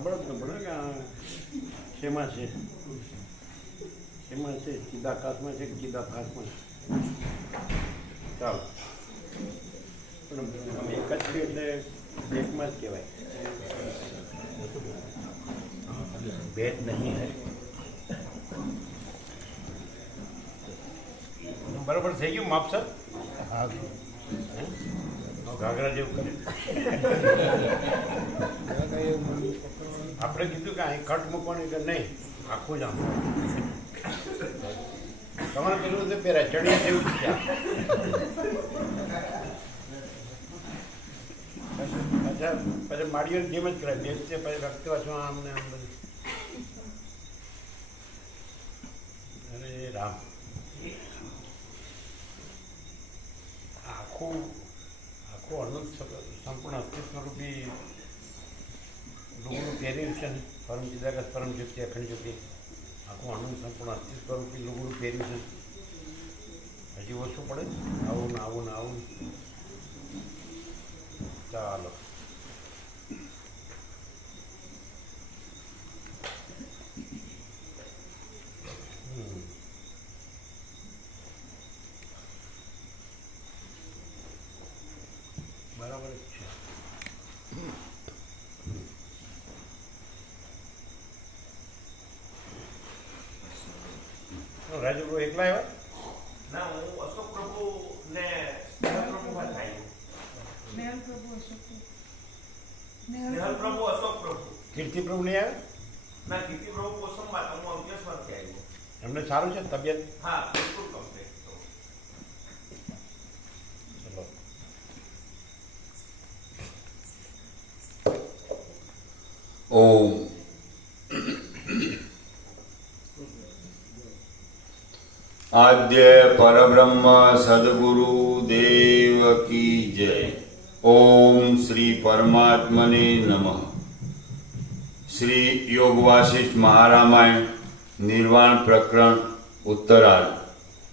ખબર જ ન પડે કે આ શેમાં છે, શેમાં છે, ચિદાકાશમાં છે કે ચિદાભાસમાં છે. ચાલો પણ અમે એક જ છીએ એટલે એકમાં જ કહેવાય, ભેદ નહીં હે. બરાબર થઈ ગયું માપ સર? હા, ઘાઘરા જેવું કરે. આપણે કીધું કે અહીં કટ મૂકવાની કે નહીં, આખું જ આમ તમારે પેલું તો પહેરાય ચણિયા જેવું જ છે. અચ્છા પછી માળીઓની જેમ જ કરાય, બેસતે પછી રખતે વાંચવા આમ ને આમ બધું. અરે રામ, આખું અનંત સંપૂર્ણ અસ્તિત્વરૂપી લુગડું પહેર્યું છે ને, પરમ ચિદાકાશ પરમ જ્યોતિ અખંડ જ્યોતિ, આખું અનંત સંપૂર્ણ અસ્તિત્વરૂપી લુગડું પહેર્યું છે. હજી ઓછું પડે, આવું ને આવું ને આવું. ચાલો બરાબર જ છે. રાજુ એકલા આવ્યા? ના, હું અશોક પ્રભુ ને સ્નેહલ પ્રભુ માં થાય. સ્નેહલ પ્રભુ અશોક પ્રભુ. કીર્તિ પ્રભુ નહીં આવ્યા? ના, કીર્તિ પ્રભુ કોસમમાં હું અવજેશમાંથી આવ્યો. એમને સારું છે તબિયત? હા, બિલકુલ કમ્પ્લીટ. ચલો ઓમ આદ્ય પરબ્રહ્મ સદગુરુ દેવ કી જય. ઓમ શ્રી પરમાત્મને નમઃ. શ્રી યોગ વાસિષ્ઠ મહારામાયણ નિર્વાણ પ્રકરણ ઉત્તરાર્ધ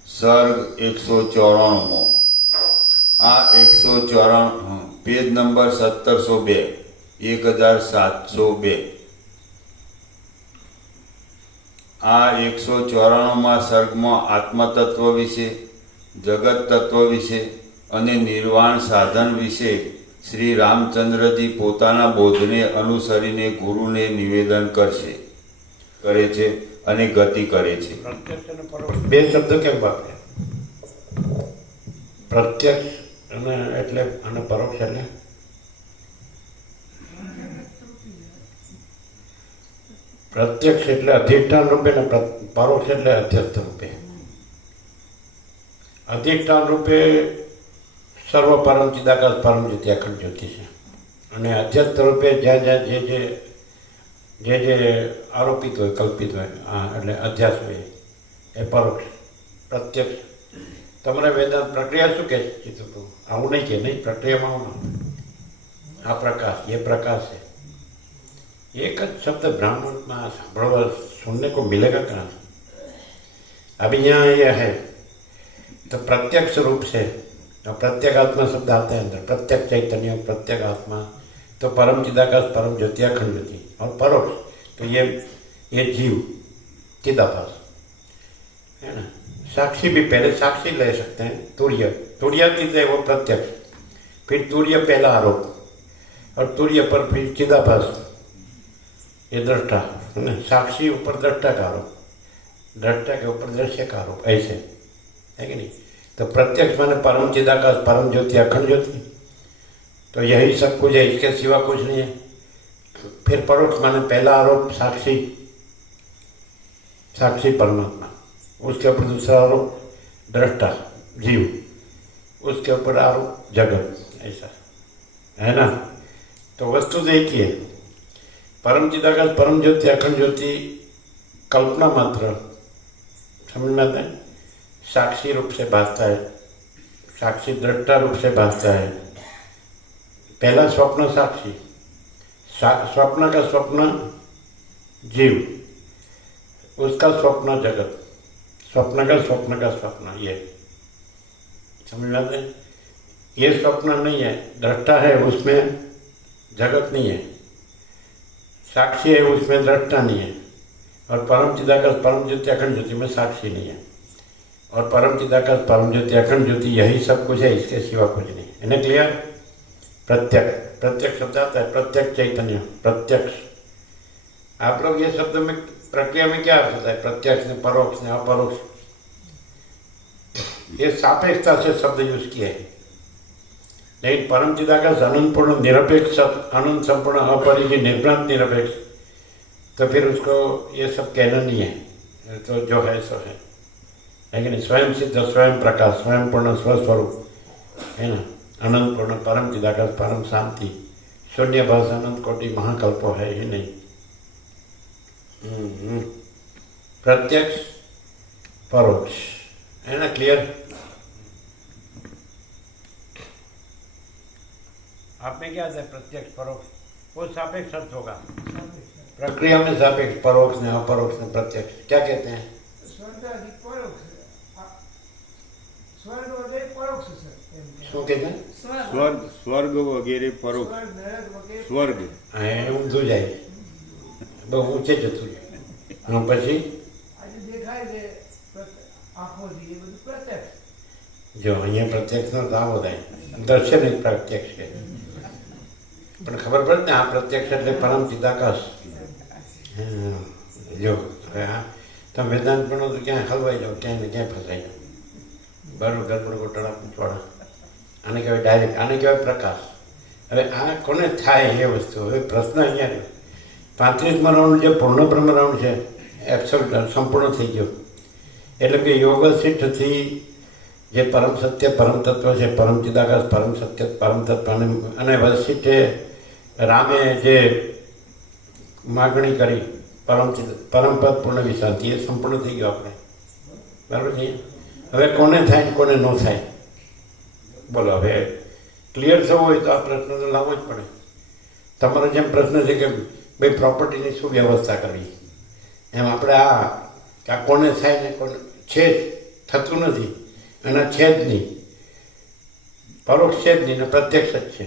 સર્ગ 194. આ 194 પેજ નંબર 1702 1702. આ 194માં સર્ગમાં આત્મતત્વ વિશે, જગત તત્વ વિશે અને નિર્વાણ સાધન વિશે શ્રી રામચંદ્રજી પોતાના બોધને અનુસરીને ગુરુને નિવેદન કરે છે અને ગતિ કરે છે. પ્રત્યક્ષ અને પરોક્ષ બે શબ્દ કેમ વાપર્યા? પ્રત્યક્ષ અને એટલે અને પરોક્ષ એટલે પ્રત્યક્ષ એટલે અધિષ્ઠાન રૂપે ને પરોક્ષ એટલે અધ્યસ્થ રૂપે. અધિષ્ઠાન રૂપે સર્વ પરમ ચિદાકાશ પરમ જ્યોતિ અખંડ જ્યોતિ છે, અને અધ્યસ્થ રૂપે જ્યાં જ્યાં જે આરોપિત હોય, કલ્પિત હોય, એટલે અધ્યાસ હોય એ પરોક્ષ. પ્રત્યક્ષ તમારે વેદાંત પ્રક્રિયા શું કહે છે? આવું નહીં કે નહીં, પ્રક્રિયામાં આવું આ પ્રકાશ, એ प्रकाश है. एक शब्द ब्राह्मण में सामने सुनने को मिलेगा कहाँ? अभी यहाँ यह है तो प्रत्यक्ष रूप से, प्रत्येक आत्मा शब्द आता है अंदर, प्रत्येक चैतन्य, प्रत्येक आत्मा, तो परम चिदाकाश परम ज्योति अखंड ज्योति, और परोक्ष तो ये जीव चिदाभास है ना. साक्षी भी पहले साक्षी ले सकते हैं, तुर्यातीत है वो प्रत्यक्ष, फिर तुर्य पहला आरोप, और तुर्य पर फिर चिदाभास ये दृष्टा, साक्षी ऊपर दृष्टा का आरोप, दृष्टा के ऊपर दृश्य का आरोप, ऐसे है कि नहीं. तो प्रत्यक्ष माने परम चिदाकाश परम ज्योति अखंड ज्योति, तो यही सब कुछ है, इसके सिवा कुछ नहीं है. फिर परोक्ष माने पहला आरोप साक्षी परमात्मा, उसके ऊपर दूसरा आरोप दृष्टा जीव, उसके ऊपर आरोप जगत, ऐसा है ना. तो वस्तु देखिए, परम चिदाकाश परम ज्योति अखंड ज्योति कल्पना मात्र, समझ में आता है. साक्षी रूप से भासता है, साक्षी दृष्टा रूप से भासता है. पहला स्वप्न साक्षी, स्वप्न का स्वप्न जीव, उसका स्वप्न जगत, स्वप्न का स्वप्न, ये समझ में आता है. ये स्वप्न नहीं है, दृष्टा है, उसमें जगत नहीं है. साक्षी है उसमें दृष्टा नहीं है, और परम चिदाकाश परम ज्योति अखंड ज्योति में साक्षी नहीं है, और परम चिदाकाश परम ज्योति अखंड ज्योति यही सब कुछ है, इसके सिवा कुछ नहीं। इन्हें क्लियर? प्रत्यक्ष, प्रत्यक्ष शब्द आता है प्रत्यक्ष चैतन्य, प्रत्यक्ष। आप लोग ये शब्द में प्रक्रिया में क्या अर्थ होता है? प्रत्यक्ष ने, परोक्ष ने, अपरोक्ष, ये सापेक्षता से शब्द यूज किए हैं। लेकिन परम चिदाकाश अनंत पूर्ण निरपेक्ष, अनंत संपूर्ण अपरिजय निर्भ्रांत निरपेक्ष, तो फिर उसको ये सब कहना नहीं है, तो जो है सो है। लेकिन स्वयं सिद्ध, स्वयं प्रकाश, स्वयं पूर्ण स्वस्वरूप है ना, अनंत पूर्ण परम चिदाकाश परम शांति, शून्य भाष अनंत कोटि महाकल्पो है ही नहीं। प्रत्यक्ष परोक्ष है ना, क्लियर? आप में क्या आता है? प्रत्यक्ष परोक्ष, वो सापेक्ष अर्थ होगा प्रक्रिया में। सापेक्ष, परोक्ष ने, अपरोक्ष ने, प्रत्यक्ष क्या कहते हैं? શું કહે છે? સ્વર્ગ વગેરે પરોક્ષ, સ્વર્ગ હા, એને ઊંધું જાય, બહુ ઊંચે જતું જાય, અને પછી જો અહીંયા પ્રત્યક્ષનો દાવો થાય, દર્શન જ પ્રત્યક્ષ છે, પણ ખબર પડે ને આ પ્રત્યક્ષ એટલે પરમ ચિદાકાશ। જો હવે આ તમે વેદાંત ભણો તો ક્યાં હલવાઈ જાઓ, ક્યાંય ને ક્યાંય ફસાઈ જાઓ, બરાબર ગરબડ ગોટાળા પૂછવાળા। આને કહેવાય ડાયરેક્ટ, આને કહેવાય પ્રકાશ। હવે આ કોને થાય એ વસ્તુ? હવે પ્રશ્ન અહીંયા રહ્યો, 35મા રાઉન્ડ જે પૂર્ણ બ્રહ્મ રાઉન્ડ છે, એબ્સોલ્યુટ સંપૂર્ણ થઈ ગયો, એટલે કે યોગ સિદ્ધથી જે પરમ સત્ય પરમ તત્વ છે, પરમ ચિદાકાશ પરમ સત્ય પરમ તત્વ, અને વશિષ્ઠે રામે જે માગણી કરી પરમપદ પૂર્ણ વિશાંતિ, એ સંપૂર્ણ થઈ ગયો આપણે, બરાબર છે? હવે કોને થાય ને કોને ન થાય, બોલો? હવે ક્લિયર થવું હોય તો આ પ્રશ્ન તો લાવવો જ પડે। તમારો જેમ પ્રશ્ન છે કે ભાઈ પ્રોપર્ટીની શું વ્યવસ્થા કરવી, એમ આપણે આ કોને થાય ને કોને છે જ થતું નથી, એના છે જ નહીં, પરોક્ષ છે જ નહીં ને પ્રત્યક્ષ જ છે,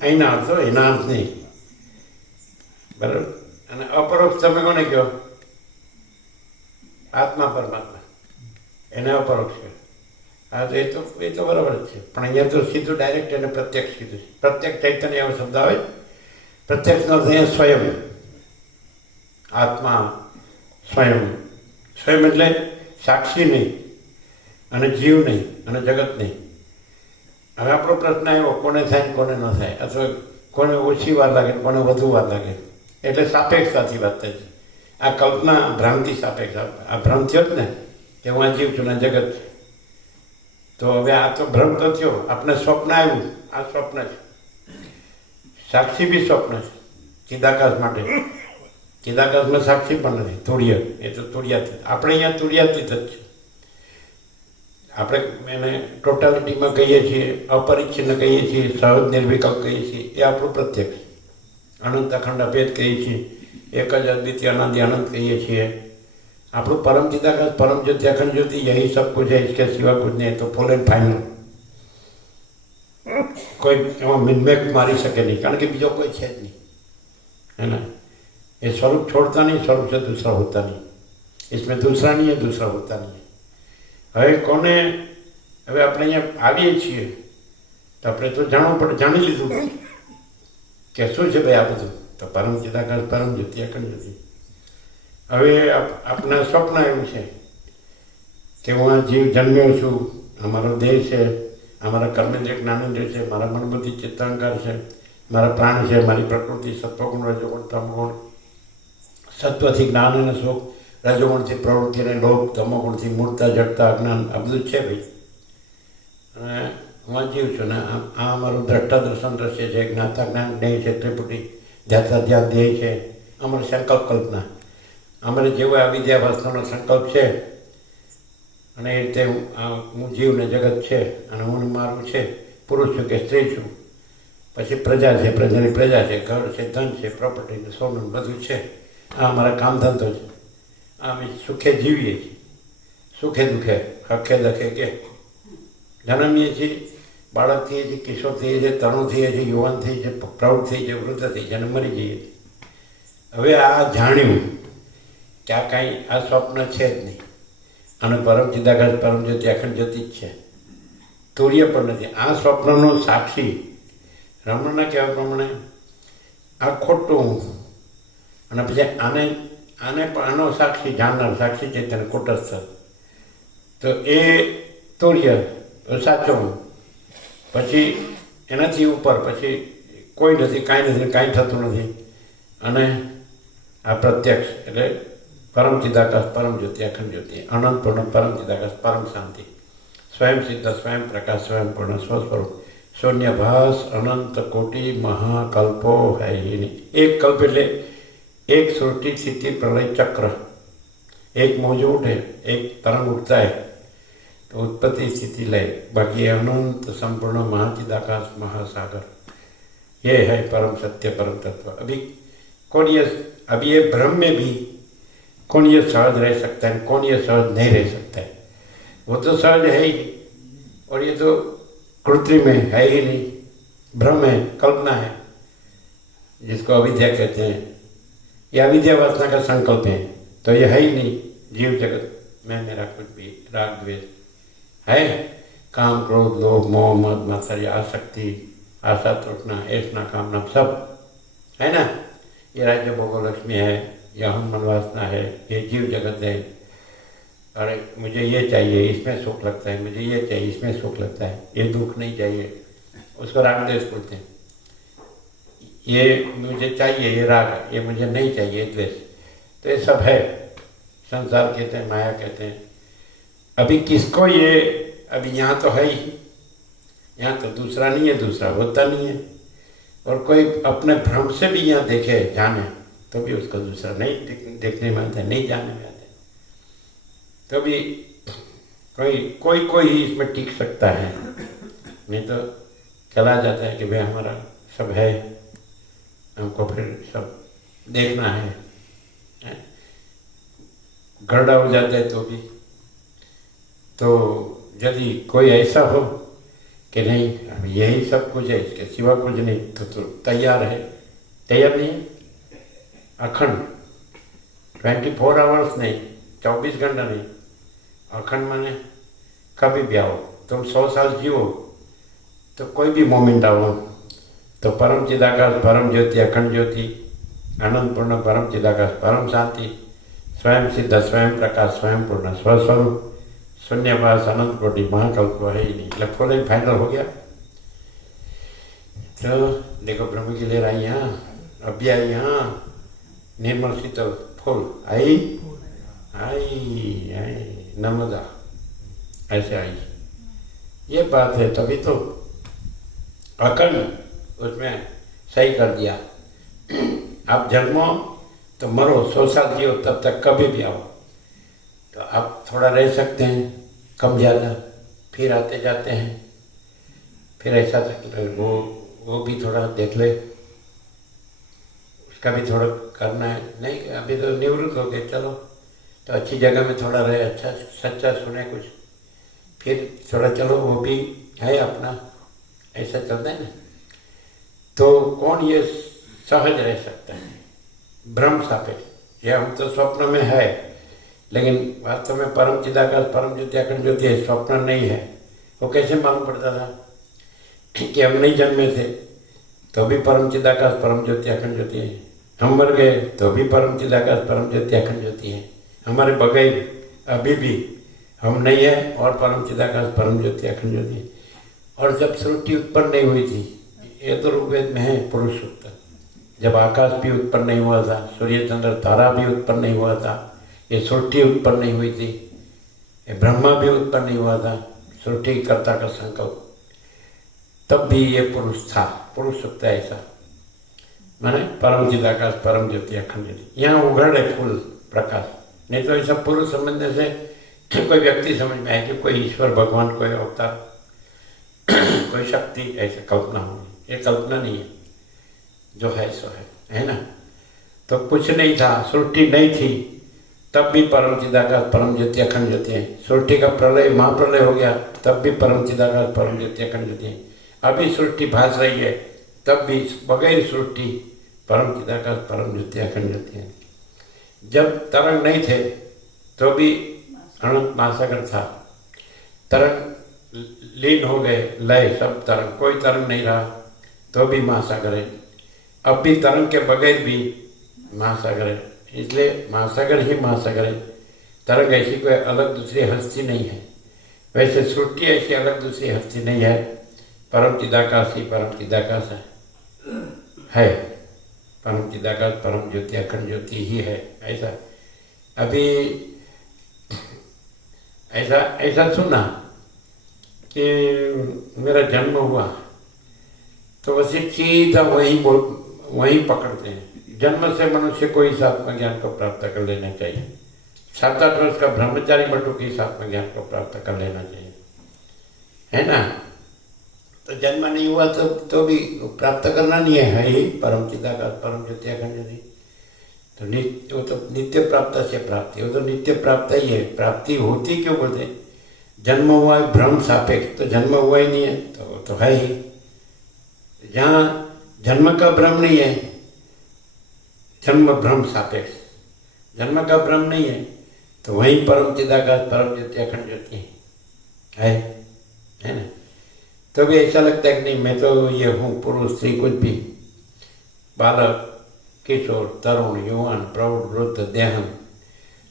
અહીંના અર્થો એના અર્થ નહીં, બરાબર? અને અપરોક્ષ તમે કોને કહો? આત્મા પરમાત્મા, એને અપરોક્ષ છે। હા, તો એ તો બરાબર જ છે, પણ અહીંયા તો સીધું ડાયરેક્ટ એને પ્રત્યક્ષ કીધું છે। પ્રત્યક્ષ ચૈતન્ય એવો શબ્દ આવે, પ્રત્યક્ષનો અર્થ અહીંયા સ્વયં, આત્મા સ્વયં, સ્વયં એટલે સાક્ષી નહીં અને જીવ નહીં અને જગત નહીં। હવે આપણો પ્રશ્ન આવ્યો કોને થાય ને કોને ન થાય, અથવા કોને ઓછી વાર લાગે ને કોને વધુ વાર લાગે, એટલે સાપેક્ષતાથી વાત થાય છે। આ કલ્પના ભ્રાંતિ સાપેક્ષ, આ ભ્રમ થયો જ ને કે હું આ જીવ છું ને જગત, તો હવે આ તો ભ્રમ તો થયો, આપણે સ્વપ્ન આવ્યું, આ સ્વપ્ન છે, સાક્ષી બી સ્વપ્ન છે ચિદાકાશ માટે। ચિદાકાશમાં સાક્ષી પણ નથી, તુર્ય, એ તો તુર્યાતીત, આપણે અહીંયા તુર્યાતીત જ છે। આપણે એને ટોટાલિટીમાં કહીએ છીએ, અપરિચ્છિન્ન કહીએ છીએ, સહજ નિર્વિકલ્પ કહીએ છીએ, એ આપણું પ્રત્યક્ષ। અનંત અખંડ અભેદ કહીએ છીએ, એક જ અદ્વિતીય અનંત અનંત કહીએ છીએ। આપણું પરમ चिदाकाश परम ज्योति अखंड ज्योति यही सब कुछ है, इसके सिवा कुछ नहीं है। तो फुल एंड फाइनल कोई एवं मिनमेक मारी सके नहीं, कारण कि बीजो कोई है नहीं, है ना। ये स्वरूप छोड़ता नहीं, स्वरूप से दूसरा होता नहीं, इसमें दूसरा नहीं है, दूसरा होता नहीं है। હવે કોને હવે આપણે અહીંયા આવીએ છીએ તો આપણે તો જાણવું પડે, જાણી લીધું કે શું છે ભાઈ આ બધું, તો પરમ ચિદાકાશ પરમ જ્યોતિ અખંડ જ્યોતિ। હવે આપણા સ્વપ્ન એવું છે કે હું આ જીવ જન્મ્યો છું, અમારો દેહ છે, અમારા કર્મેન્દ્રિય જ્ઞાનેન્દ્રિય છે, મારા મનબુદ્ધિ ચિત્તાંકાર છે, મારા પ્રાણ છે, મારી પ્રકૃતિ સત્વગુણ રજોગુણ તમગુણ, સત્વથી જ્ઞાન અને સુખ, રજોગુણથી પ્રવૃત્તિ અને લોભ, તમોગુણથી મૂળતા જડતા અજ્ઞાન, આ બધું છે ભાઈ। અને હું આ જીવ છું ને આ અમારું દ્રષ્ટા દર્શન દ્રશ્ય છે, જ્ઞાતા જ્ઞાન જ્ઞેય છે, ત્રિપુટી ધ્યાતા ધ્યાન ધ્યેય છે, અમારી સંકલ્પ કલ્પના, અમારે જેવો આ વિદ્યા વાસ્તવનો સંકલ્પ છે, અને એ રીતે હું જીવ ને જગત છે, અને હું મારું છે, પુરુષ છું કે સ્ત્રી છું, પછી પ્રજા છે, પ્રજાની પ્રજા છે, ઘર છે, ધન છે, પ્રોપર્ટી ને સોનું બધું છે, આ અમારા કામ ધંધો છે, અમે સુખે જીવીએ છીએ, સુખે દુઃખે હખે દખે કે જન્મીએ છીએ, બાળક થઈએ છીએ, કિશોર થઈએ છીએ, તરુણ થઈએ છીએ, યુવાન થઈએ છીએ, પ્રૌઢ થઈએ છીએ, વૃદ્ધ થઈએ છીએ અને મરી જઈએ છીએ। હવે આ જાણ્યું કે આ કાંઈ આ સ્વપ્ન છે જ નહીં અને પરમ ચિદાકાશ પરમ જ્યોતિ અખંડ જ્યોતિ જ છે, તુર્ય પણ નથી. આ સ્વપ્નનો સાક્ષી રમણના કહેવા પ્રમાણે આ ખોટું અને પછી આને આને પણ આનો સાક્ષી જાણનાર સાક્ષી ચૈતન્ય કુટસ્થ, તો એ તુર્ય સાચો, પછી એનાથી ઉપર પછી કોઈ નથી, કાંઈ નથી, કાંઈ થતું નથી. અને આ પ્રત્યક્ષ એટલે પરમ ચિદાકાશ પરમ જ્યોતિ અખંડ જ્યોતિ અનંત પૂર્ણ પરમ ચિદાકાશ પરમ શાંતિ સ્વયં સિદ્ધ સ્વયં પ્રકાશ સ્વયં પૂર્ણ સ્વસ્વરૂપ શૂન્યભાસ અનંત કોટી મહાકલ્પો હૈ ही नहीं. एक कल्प એટલે एक सृष्टि स्थिति प्रलय चक्र, एक मौज उठे एक तरंग उठता है तो उत्पत्ति स्थिति लय, बाकी ये अनंत संपूर्ण महाचिदाकाश महासागर, ये है परम सत्य परम तत्व. अभी ये भ्रम में भी कौन ये सहज रह सकता है, कौन ये सहज नहीं रह सकता है. वो तो सहज है ही, और ये तो कृत्रिम है ही नहीं, भ्रम है, कल्पना है, जिसको अविद्या कहते हैं. ये अविद्या वासना का संकल्प है, तो ये है ही नहीं. जीव जगत में मेरा कुछ भी राग द्वेष है, काम क्रोध लोभ मोह मद मात्सर्य आसक्ति आशा तृष्णा ऐसना कामना सब है ना. ये राज्य भोगो लक्ष्मी है, यह हम मन वासना है, ये जीव जगत है. अरे मुझे ये चाहिए, इसमें सुख लगता है, मुझे ये चाहिए, इसमें सुख लगता है, ये दुख नहीं चाहिए, उसको राग द्वेष बोलते हैं. ये मुझे चाहिए, ये राग, ये मुझे नहीं चाहिए, द्वेष. तो ये सब है, संसार कहते हैं, माया कहते हैं. अभी किसको ये, अभी यहाँ तो है ही, यहाँ तो दूसरा नहीं है, दूसरा होता नहीं है. और कोई अपने भ्रम से भी यहाँ देखे जाने तो भी उसको दूसरा नहीं देखने में आता है, नहीं जानने में आता है. तो भी कोई ही इसमें टिक सकता है, नहीं तो चला जाता है कि भाई हमारा सब है, हमको फिर सब देखना है. गड़बड़ हो जाता है तो यदि कोई ऐसा हो कि नहीं अब यही सब कुछ है, इसके सिवा कुछ नहीं, तो तैयार है. तैयार नहीं है, अखंड 24 आवर्स नहीं, 24 घंटा नहीं, अखंड माने कभी भी आओ. तुम 100 साल जियो तो कोई भी मोमेंट आओ तो परम चिदाकाश परम ज्योति अखंड ज्योति अनंत पूर्ण परम चिदाकाश परम शांति स्वयं सिद्ध स्वयं प्रकाश स्वयं पूर्ण स्वस्वरूप शून्यवास अनंत कोटि महाकल्प है ही नहीं. मतलब फुल फाइनल हो गया. तो देखो ब्रह्म की लहर आई यहाँ, अभी आई यहाँ, निर्मल शीतल फुल आई आई आई नर्मदा ऐसे आई. ये बात है, तभी तो अखंड उसमें सही कर दिया. आप जन्मो तो मरो, 100 साल जियो, तब तक कभी भी आओ. तो आप थोड़ा रह सकते हैं, कम ज़्यादा, फिर आते जाते हैं, फिर ऐसा वो भी थोड़ा देख ले, उसका भी थोड़ा करना है. नहीं अभी तो निवृत्त हो गए, चलो तो अच्छी जगह में थोड़ा रहे, अच्छा सच्चा सुने कुछ, फिर थोड़ा चलो वो भी है अपना, ऐसा चलता है ना. तो कौन ये सहज रह सकता है, भ्रम सापेक्ष. ये हम तो स्वप्न में है, लेकिन वास्तव में परम चिदाकाश परम ज्योति अखंड ज्योति है, स्वप्न नहीं है. वो कैसे मालूम पड़ता था कि हम नहीं जन्मे थे तो भी परम चिदाकाश परम ज्योति अखंड ज्योति है, हम मर गए तो भी परम चिदाकाश परम ज्योति अखंड ज्योति है, हमारे बगैर अभी भी हम नहीं है और परम चिदाकाश परम ज्योति अखंड ज्योति है. और जब सृष्टि उत्पन्न नहीं हुई थी, ये तो ऋग्वेद में है पुरुष सूक्त, जब आकाश भी उत्पन्न नहीं हुआ था, सूर्य चंद्र तारा भी उत्पन्न नहीं हुआ था, ये सृष्टि उत्पन्न नहीं हुई थी, ये ब्रह्मा भी उत्पन्न नहीं हुआ था, सृष्टि कर्ता का संकल्प, तब भी ये पुरुष था. पुरुष सूक्त ऐसा माने परम चिदाकाश परम ज्योति अखंड ज्योति. यहाँ उघड़ है फूल प्रकाश, नहीं तो ऐसा पुरुष समझने से कोई व्यक्ति समझ में आए कि कोई ईश्वर भगवान कोई अवतार कोई शक्ति, ऐसे कल्पना होगी. ये कल्पना नहीं है, जो है सो है ना. तो कुछ नहीं था, सृष्टि नहीं थी, तब भी परम चिदाकाश परम ज्योति अखंड ज्योति है. सृष्टि का प्रलय महाप्रलय हो गया, तब भी परम चिदाकाश परम ज्योति अखंड ज्योति है. अभी सृष्टि भास रही है, तब भी बगैर सृष्टि परम चिदाकाश परम ज्योति अखंड ज्योति है। जब तरंग नहीं थे तो भी अनंत महासागर था, तरंग लीन हो गए, लय सब तरंग, कोई तरंग नहीं रहा तो भी महासागर है। अब भी तरंग के बगैर भी महासागर है, इसलिए महासागर ही महासागर है। तरंग ऐसी कोई अलग दूसरी हस्ती नहीं है, वैसे सृष्टि ऐसी अलग दूसरी हस्ती नहीं है। परम चिदाकाश ही परम चिदाकाश है, परम चिदाकाश परम ज्योति अखंड ज्योति ही है। ऐसा अभी ऐसा ऐसा सुना कि मेरा जन्म हुआ तो वैसे सीधा वहीं पकड़ते हैं। जन्म से मनुष्य को इस आत्म ज्ञान को प्राप्त कर लेना चाहिए। 7-8 वर्ष का ब्रह्मचारी बटू की इस आत्म ज्ञान को प्राप्त कर लेना चाहिए, है ना। तो जन्म नहीं हुआ तो भी प्राप्त करना नहीं है ही परम चिदाकाश परम ज्योति अखंड ज्योति। तो वो तो नित्य प्राप्त से प्राप्ति, वो तो नित्य प्राप्त ही है। प्राप्ति होती क्यों बोलते, जन्म हुआ है भ्रम सापेक्ष, तो जन्म हुआ ही नहीं है तो है ही। जहाँ जन्म का भ्रम नहीं है, जन्म भ्रम सापेक्ष, जन्म का भ्रम नहीं है तो वहीं परम चिदाकाश परम ज्योति अखंड ज्योति है ना। तो भी ऐसा लगता है कि नहीं मैं तो ये हूँ, पुरुष स्त्री कुछ भी, बालक किशोर तरुण युवान प्रौढ़ वृद्ध देहन।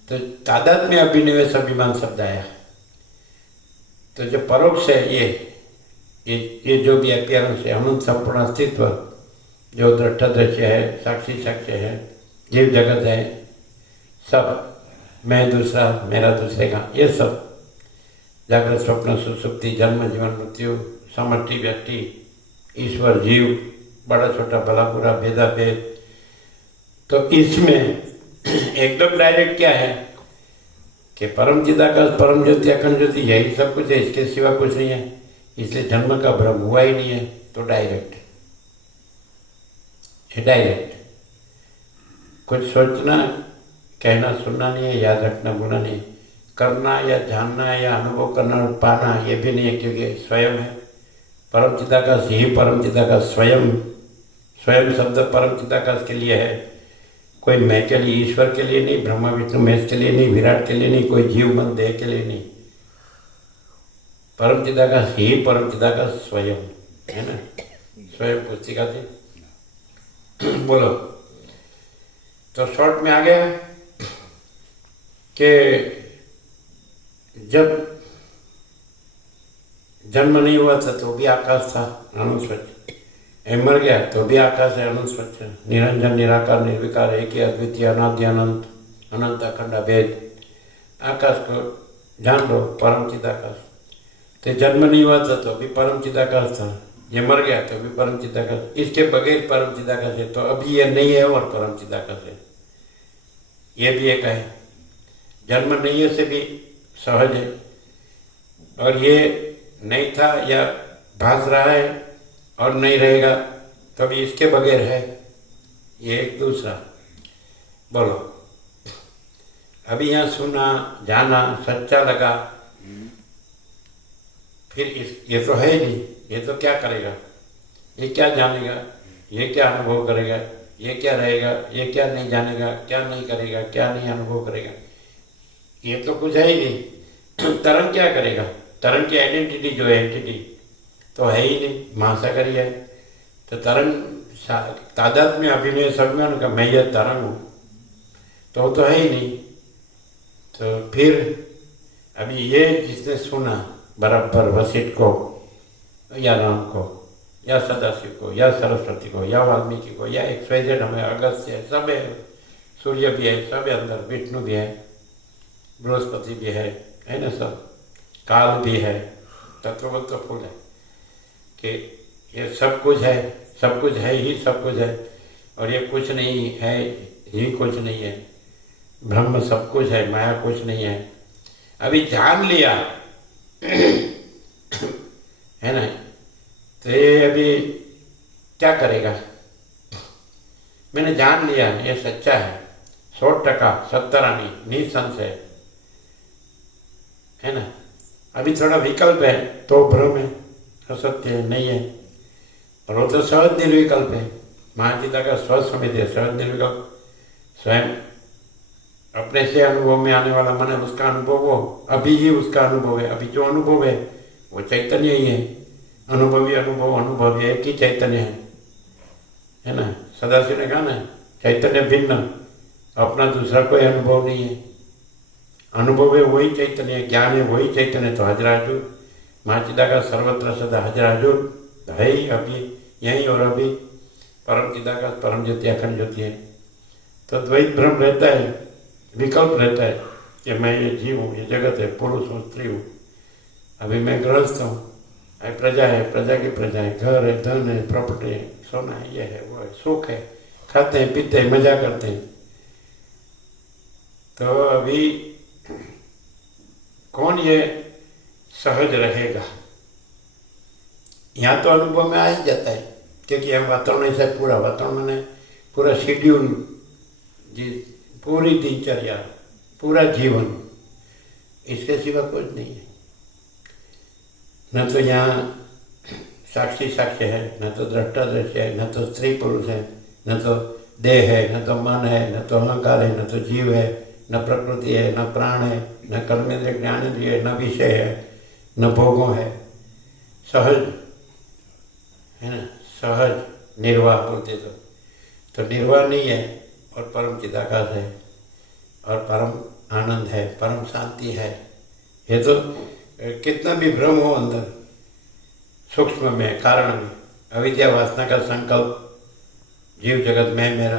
तो तादाद में अभिनिवेश अभिमान शब्द आया। तो जो परोक्ष है ये जो भी अपियरेंस है, अनंत संपूर्ण अस्तित्व जो दृष्टा दृश्य है, साक्षी साक्ष्य है, जीव जगत है, सब मैं दूसरा मेरा दूसरे का, ये सब जागृत स्वप्न सुसुप्ति जन्म जीवन मृत्यु समष्टि व्यक्ति ईश्वर जीव बड़ा छोटा भला बुरा भेदा भेद। तो इसमें एकदम डायरेक्ट क्या है कि परम चिदाकाश परम ज्योति अखंड ज्योति यही सब कुछ है, इसके सिवा कुछ नहीं है। इसलिए जन्म का भ्रम हुआ ही नहीं है। तो डायरेक्ट कुछ सोचना कहना सुनना नहीं है, याद रखना भूलना नहीं, करना या जानना या अनुभव करना और पाना ये भी नहीं है, क्योंकि स्वयं है परम चिदाकाश ही परम चिदाकाश स्वयं शब्द परम चिदाकाश के लिए है, कोई मैं के लिए ईश्वर के लिए नहीं, ब्रह्मा विष्णु महेश के लिए नहीं, विराट के लिए नहीं, कोई जीव मन देह के लिए नहीं। परम चिदाकाश ही परम चिदाकाश स्वयं है ना। स्वयं पुस्तिका थी बोलो। तो शॉर्ट में आ गया कि जब जन्म नहीं हुआ था तो भी आकाश था अनंत स्वच्छ, मर गया तो भी आकाश है अनंत स्वच्छ, निरंजन निराकार निर्विकार एक ही अद्वितीय अनादि अनंत अनंत अखंड अभेद। आकाश को जान लो परम चिदाकाश। तो जन्म नहीं हुआ था तो भी परम चिदाकाश था, ये मर गया तो भी परम चिदाकाश, इसके बगैर परम चिदाकाश है। तो अभी ये नहीं है और परम चिदाकाश है, ये भी एक है। जन्म नहीं है से भी सहज है, और ये नहीं था या भास रहा है और नहीं रहेगा तो भी इसके बगैर है, ये एक दूसरा। बोलो अभी यहाँ सुना जाना सच्चा लगा, फिर ये तो है ही नहीं, ये तो क्या करेगा, ये क्या जानेगा, ये क्या अनुभव करेगा, ये क्या रहेगा, ये क्या नहीं जानेगा, क्या नहीं करेगा, क्या नहीं अनुभव करेगा, ये तो कुछ है ही नहीं। तरंग क्या करेगा, तरंग की आइडेंटिटी जो है एंटिटी तो है ही नहीं, महासागर ही है। तो तरंग तादाद में अभिनय सभिमान का मैं यह तरंग हूँ तो है ही नहीं। तो फिर अभी ये जिसने सुना बराबर वशिष्ठ को या राम को या सदाशिव को या सरस्वती को या वाल्मीकि को या XYZ हमें अगस्त्य है, सब है, सूर्य भी है, सब है अंदर, विष्णु भी है, बृहस्पति भी है ना, सब काल भी है, तत्वगत तो फूल है कि ये सब कुछ है, सब कुछ है ही सब कुछ है, और ये कुछ नहीं है ही कुछ नहीं है। ब्रह्म सब कुछ है, माया कुछ नहीं है। अभी जान लिया है ना, तो ये अभी क्या करेगा, मैंने जान लिया ये सच्चा है 100% 70 आनी निसंशय है ना। अभी थोड़ा विकल्प है तो भ्रम है, असत्य है, नहीं है, और वो तो सहज निर्विकल्प है, महाचिदाकाश स्वस्वमित है, सहज निर्विकल्प स्वयं अपने से अनुभव में आने वाला मन है, उसका अनुभव वो अभी ही उसका अनुभव है। अभी जो अनुभव है वो चैतन्य ही है। अनुभवी अनुभव एक ही चैतन्य है ना। सदाशिव ने कहा ना, चैतन्य भिन्न, अपना दूसरा कोई अनुभव नहीं है। अनुभव है वही चैतन्य, ज्ञान है वही चैतन्य। तो हाजर हाजुर महाचिदाकाश सर्वत्र सदा हाजर हाजुर है ही, अभी यहीं और अभी परम चिदाकाश परम ज्योति अखंड ज्योति है। तो द्वैत भ्रम रहता है, विकल्प रहता है कि मैं ये जीव हूँ, ये जगत है, पुरुष हूँ, स्त्री हूँ। अभी मैं गृहस्थ हूँ, प्रजा है, प्रजा की प्रजा है, घर है, धन है, प्रॉपर्टी है, सोना है, ये है, वो है, सुख है, खाते हैं, पीते हैं, मजा करते हैं। तो अभी कौन ये सहज रहेगा? यहाँ तो अनुभव में आ ही जाता है, क्योंकि हम वातावरण ऐसा पूरा वातावरण मैंने पूरा शेड्यूल, जी पूरी दिनचर्या, पूरा जीवन, इसके सिवा कुछ नहीं है। न तो यहाँ साक्षी साक्ष्य है, न तो दृष्टा दृश्य है, न तो स्त्री पुरुष है, न तो देह है, न तो मन है, न तो अहंकार है, न तो जीव है, न प्रकृति है, न प्राण है, न कर्मेंद्रिय ज्ञानेंद्रिय है, न विषय है, न भोगों है। सहज है ना, सहज निर्वाह बोलते तो निर्वाह नहीं है, और परम चिदाकाश है, और परम आनंद है, परम शांति है। ये तो कितना भी भ्रम हो अंदर, सूक्ष्म में, कारण में, अविद्या वासना का संकल्प, जीव जगत में मेरा,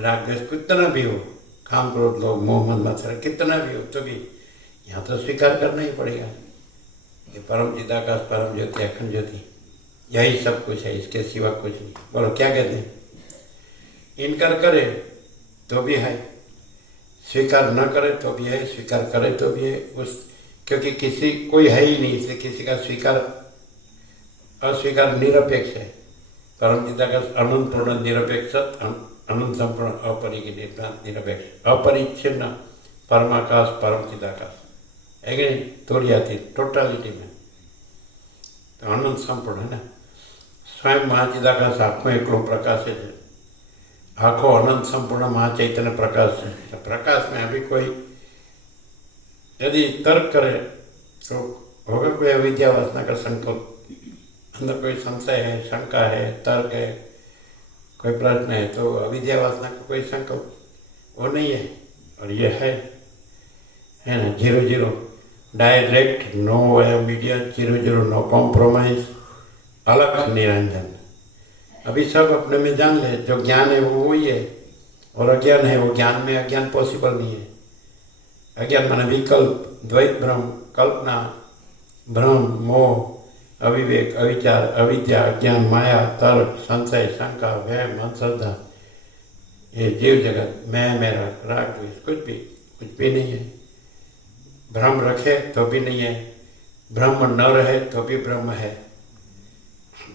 राग द्वेष कितना भी हो, काम क्रोध लोभ मोह मद मत्सर कितना भी हो, तो भी यहाँ तो स्वीकार करना ही पड़ेगा ये परम चिदाकाश परम ज्योति अखंड ज्योति, यही सब कुछ है, इसके सिवा कुछ नहीं। बोलो क्या कहते हैं? इनकार करे तो भी है, स्वीकार न करे तो भी है, स्वीकार करे तो भी है। उस क्योंकि किसी कोई है ही नहीं, इसलिए किसी का स्वीकार अस्वीकार निरपेक्ष है। परम चिदाकाश अनंत पूर्ण निरपेक्ष, अनंत संपूर्ण अपरिचित निरपेक्ष, अपरिच्छिन्न परमाकाश परम चिदाकाश है कि नहीं? थोड़ी आती टोटलिटी में तो अनंत संपूर्ण है ना। स्वयं महाचिदाकाश आँखों एकलो प्रकाश है, आँखों अनंत संपूर्ण महाचैतन्य प्रकाश है। तो प्रकाश में अभी कोई यदि तर्क करे तो होगा कोई अविद्या वासना का संकल्प, अंदर कोई संशय है, शंका है, तर्क है, कोई प्रश्न है, तो अविद्या वासना का कोई संकल्प वो नहीं है। और ये है ना, 0-0 direct, no media, 0-0 no compromise, अलग निरंजन। अभी सब अपने में जान ले, जो ज्ञान है वो वही है, और अज्ञान है वो ज्ञान में, अज्ञान पॉसिबल नहीं है। अज्ञान माने विकल्प, द्वैत भ्रम, कल्पना, भ्रम, मोह, अविवेक, अविचार, अविद्या, अज्ञान, माया, तर्क, संशय, शंका, वहम, अंधश्रद्धा, ये जीव जगत, मैं मेरा, राग द्वेष, कुछ भी नहीं है। भ्रम रखे तो भी नहीं है, ब्रह्म न रहे तो भी ब्रह्म है।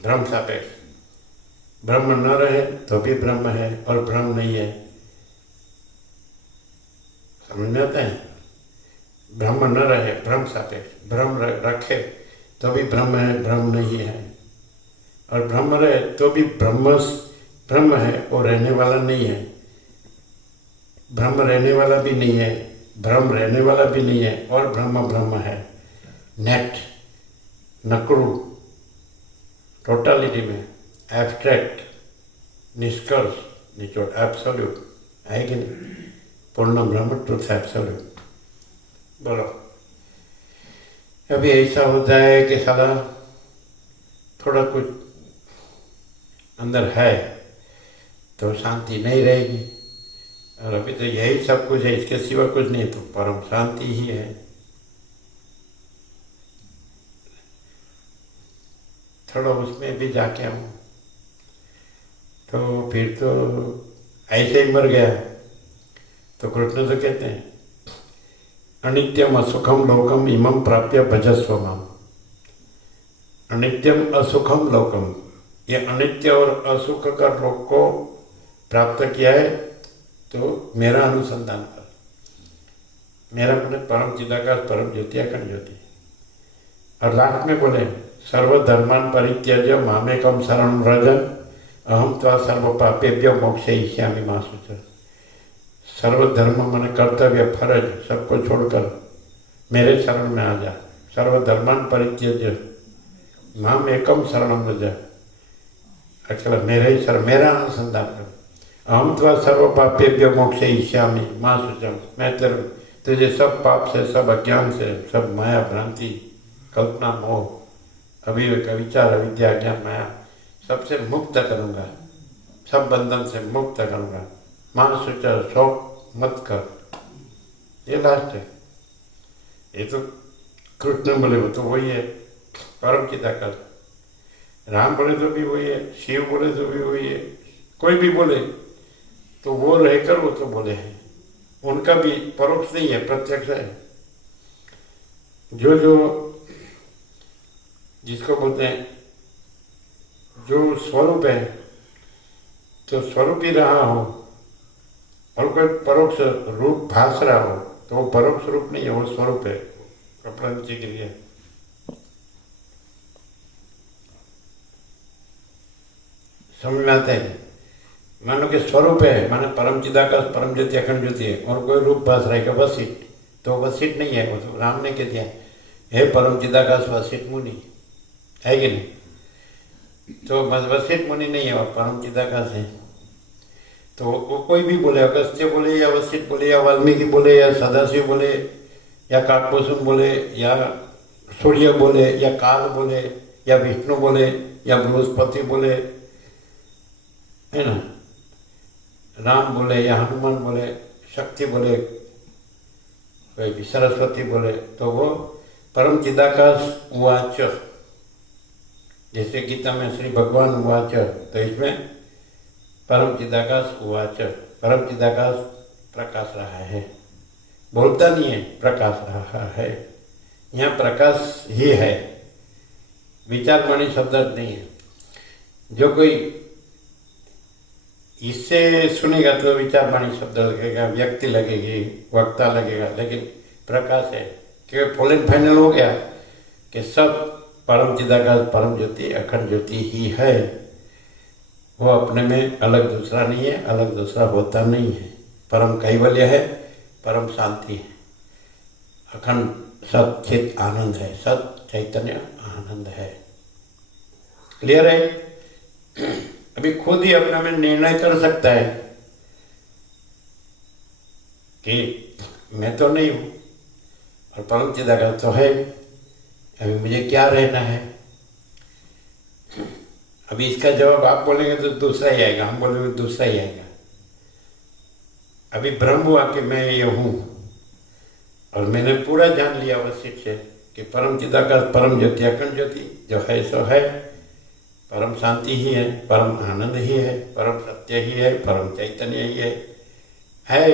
भ्रम सापेक्ष, ब्रह्म न रहे तो भी ब्रह्म है, और भ्रम नहीं है। समझ में आता है? ब्रह्म न रहे, भ्रम सापेक्ष, भ्रम रखे तो भी ब्रह्म है, भ्रम नहीं है। और ब्रह्म रहे तो भी ब्रह्म है और रहने वाला नहीं है। ब्रह्म रहने वाला भी नहीं है, भ्रम रहने वाला भी नहीं है, और ब्रह्म है। नेट, नकरू, टोटलिटी में, एब्स्ट्रैक्ट, निष्कर्ष, निचोड़, एब्सोल्यूट है कि नहीं? पूर्ण ब्रह्म, ट्रुथ एब्सोल्यूट। बोलो अभी ऐसा होता है कि साला थोड़ा कुछ अंदर है तो शांति नहीं रहेगी, और अभी तो यही सब कुछ है, इसके सिवा कुछ नहीं, तो परम शांति ही है। थोड़ा उसमें भी जाके हम तो फिर तो ऐसे ही मर गया। तो कृष्ण तो कहते हैं अनित्यम असुखम लोकम इमं प्राप्य भजस्व माम। अनित्यम असुखम लोकम, ये अनित्य और असुख का लोक को प्राप्त किया है तो मेरा अनुसंधान कर। मेरा मैंने परम चिदाकाश परम ज्योति अखंड ज्योति। और लास्ट में बोले सर्वधर्मान परित्यज्य मामेकम शरणं व्रज अहम त्वा सर्व पापेभ्यो मोक्षयिष्यामि मा शुचः। सर्वधर्म मन कर्तव्य फर्ज सबको छोड़कर मेरे शरण में आ जा। सर्वधर्मान परित्यज्य माम एकम शरणम व्रज। अकेला मेरे ही शरण, मेरा अनुसंधान कर। अहम त्वा सर्व पापेभ्यो मोक्षयिष्यामि मा शुचः। मैं तेरे तुझे सब पाप से, सब अज्ञान से, सब माया भ्रांति कल्पना मोह अभिवेक विचार अविद्या ज्ञान माया सबसे मुक्त करूँगा, सब बंधन से मुक्त करूँगा। मान सुचर शोक मत कर। ये लास्ट है। ये तो कृष्ण बोले वो तो वही है, परम चिदाकार। राम बोले तो भी वही है, शिव बोले तो भी वही है। कोई भी बोले तो वो रहकर वो तो बोले हैं। उनका भी परोक्ष नहीं है, प्रत्यक्ष है। जो जो जिसको बोलते हैं जो स्वरूप है, तो स्वरूप ही रहा हो और कोई परोक्ष रूप भास रहा हो तो वो परोक्ष रूप नहीं है, वो स्वरूप है। कपड़ा नीचे गिर गया। समझ में आता है? मानो कि स्वरूप है, माने परम चिदाकाश परम ज्योति अखंड ज्योति है और कोई रूप भास रहेगा वसिष्ठ, तो वसिष्ठ नहीं है। वो तो राम ने कह दिया हे परम चिदाकाश वसिष्ठ मुनि, है कि नहीं? तो वसिष्ठ मुनि नहीं है, और परम चिदाकाश है। तो वो कोई भी बोले, अगस्त्य बोले या वशिष्ठ बोले या वाल्मीकि बोले या सदाशिव बोले या काकभूषण बोले या सूर्य बोले या काल बोले या विष्णु बोले या बृहस्पति बोले, है ना, राम बोले या हनुमान बोले, शक्ति बोले, कोई भी सरस्वती बोले, तो वो परम चिदाकाश उवाच। जैसे गीता में श्री भगवान उवाच, तो इसमें परम चिदाकाश उवाच। परम चिदाकाश प्रकाश रहा है, बोलता नहीं है, प्रकाश रहा है। यहाँ प्रकाश ही है, विचार वाणी शब्द नहीं है। जो कोई इससे सुनेगा तो विचार वाणी शब्द लगेगा, व्यक्ति लगेगी, वक्ता लगेगा, लेकिन प्रकाश है। क्योंकि फुल एंड फाइनल हो गया कि सब परम चिदाकाश परम ज्योति अखंड ज्योति ही है। वो अपने में अलग दूसरा नहीं है, अलग दूसरा होता नहीं है। परम कैवल्य है, परम शांति है, अखंड सत चित आनंद है, सत चैतन्य आनंद है। क्लियर है? अभी खुद ही अपने में निर्णय कर सकता है कि मैं तो नहीं हूँ और परम चिदाकाश तो है, अभी मुझे क्या रहना है। अभी इसका जवाब आप बोलेंगे तो दूसरा ही आएगा, हम बोलेंगे दूसरा ही आएगा। अभी भ्रम हुआ कि मैं ये हूँ और मैंने पूरा जान लिया वशिष्ठ से कि परम चिदाकाश परम ज्योति अखंड ज्योति जो है सो है, परम शांति ही है, परम आनंद ही है, परम सत्य ही है, परम चैतन्य ही है।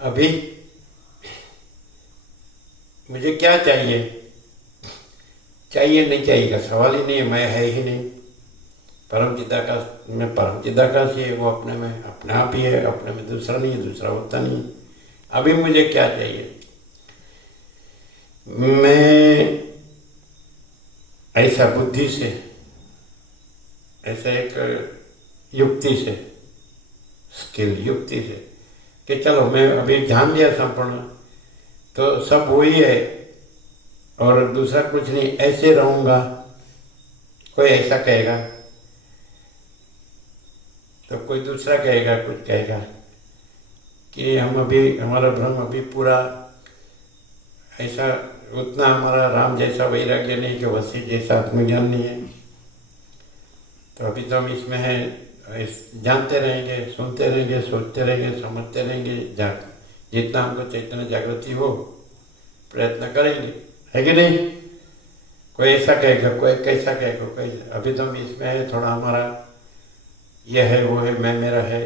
अभी मुझे क्या चाहिए? चाहिए नहीं चाहिए का सवाल ही नहीं है, मैं है ही नहीं। परम चिदाकाश में परम चिदाकाश ही है, वो अपने में अपने आप ही है, अपने में दूसरा नहीं है, दूसरा होता नहीं। अभी मुझे क्या चाहिए? मैं ऐसा बुद्धि से, ऐसा एक युक्ति से, स्किल युक्ति से कि चलो मैं अभी जान लिया संपूर्ण, तो सब वही है और दूसरा कुछ नहीं, ऐसे रहूँगा। कोई ऐसा कहेगा तो कोई दूसरा कहेगा, कुछ कहेगा कि हम अभी हमारा भ्रम अभी पूरा ऐसा उतना हमारा राम जैसा वैराग्य नहीं कि वशिष्ठ जैसा आत्मज्ञान नहीं है। तो अभी तो हम इसमें हैं, जानते रहेंगे, सुनते रहेंगे, सोचते रहेंगे, समझते रहेंगे, जितना हमको चैतन्य जागृति हो प्रयत्न करेंगे, है कि नहीं? कोई ऐसा कहेगा, कोई कैसा कहेगा, कोई। अभी तो हम इसमें है, थोड़ा हमारा यह है, वो है, मैं मेरा है,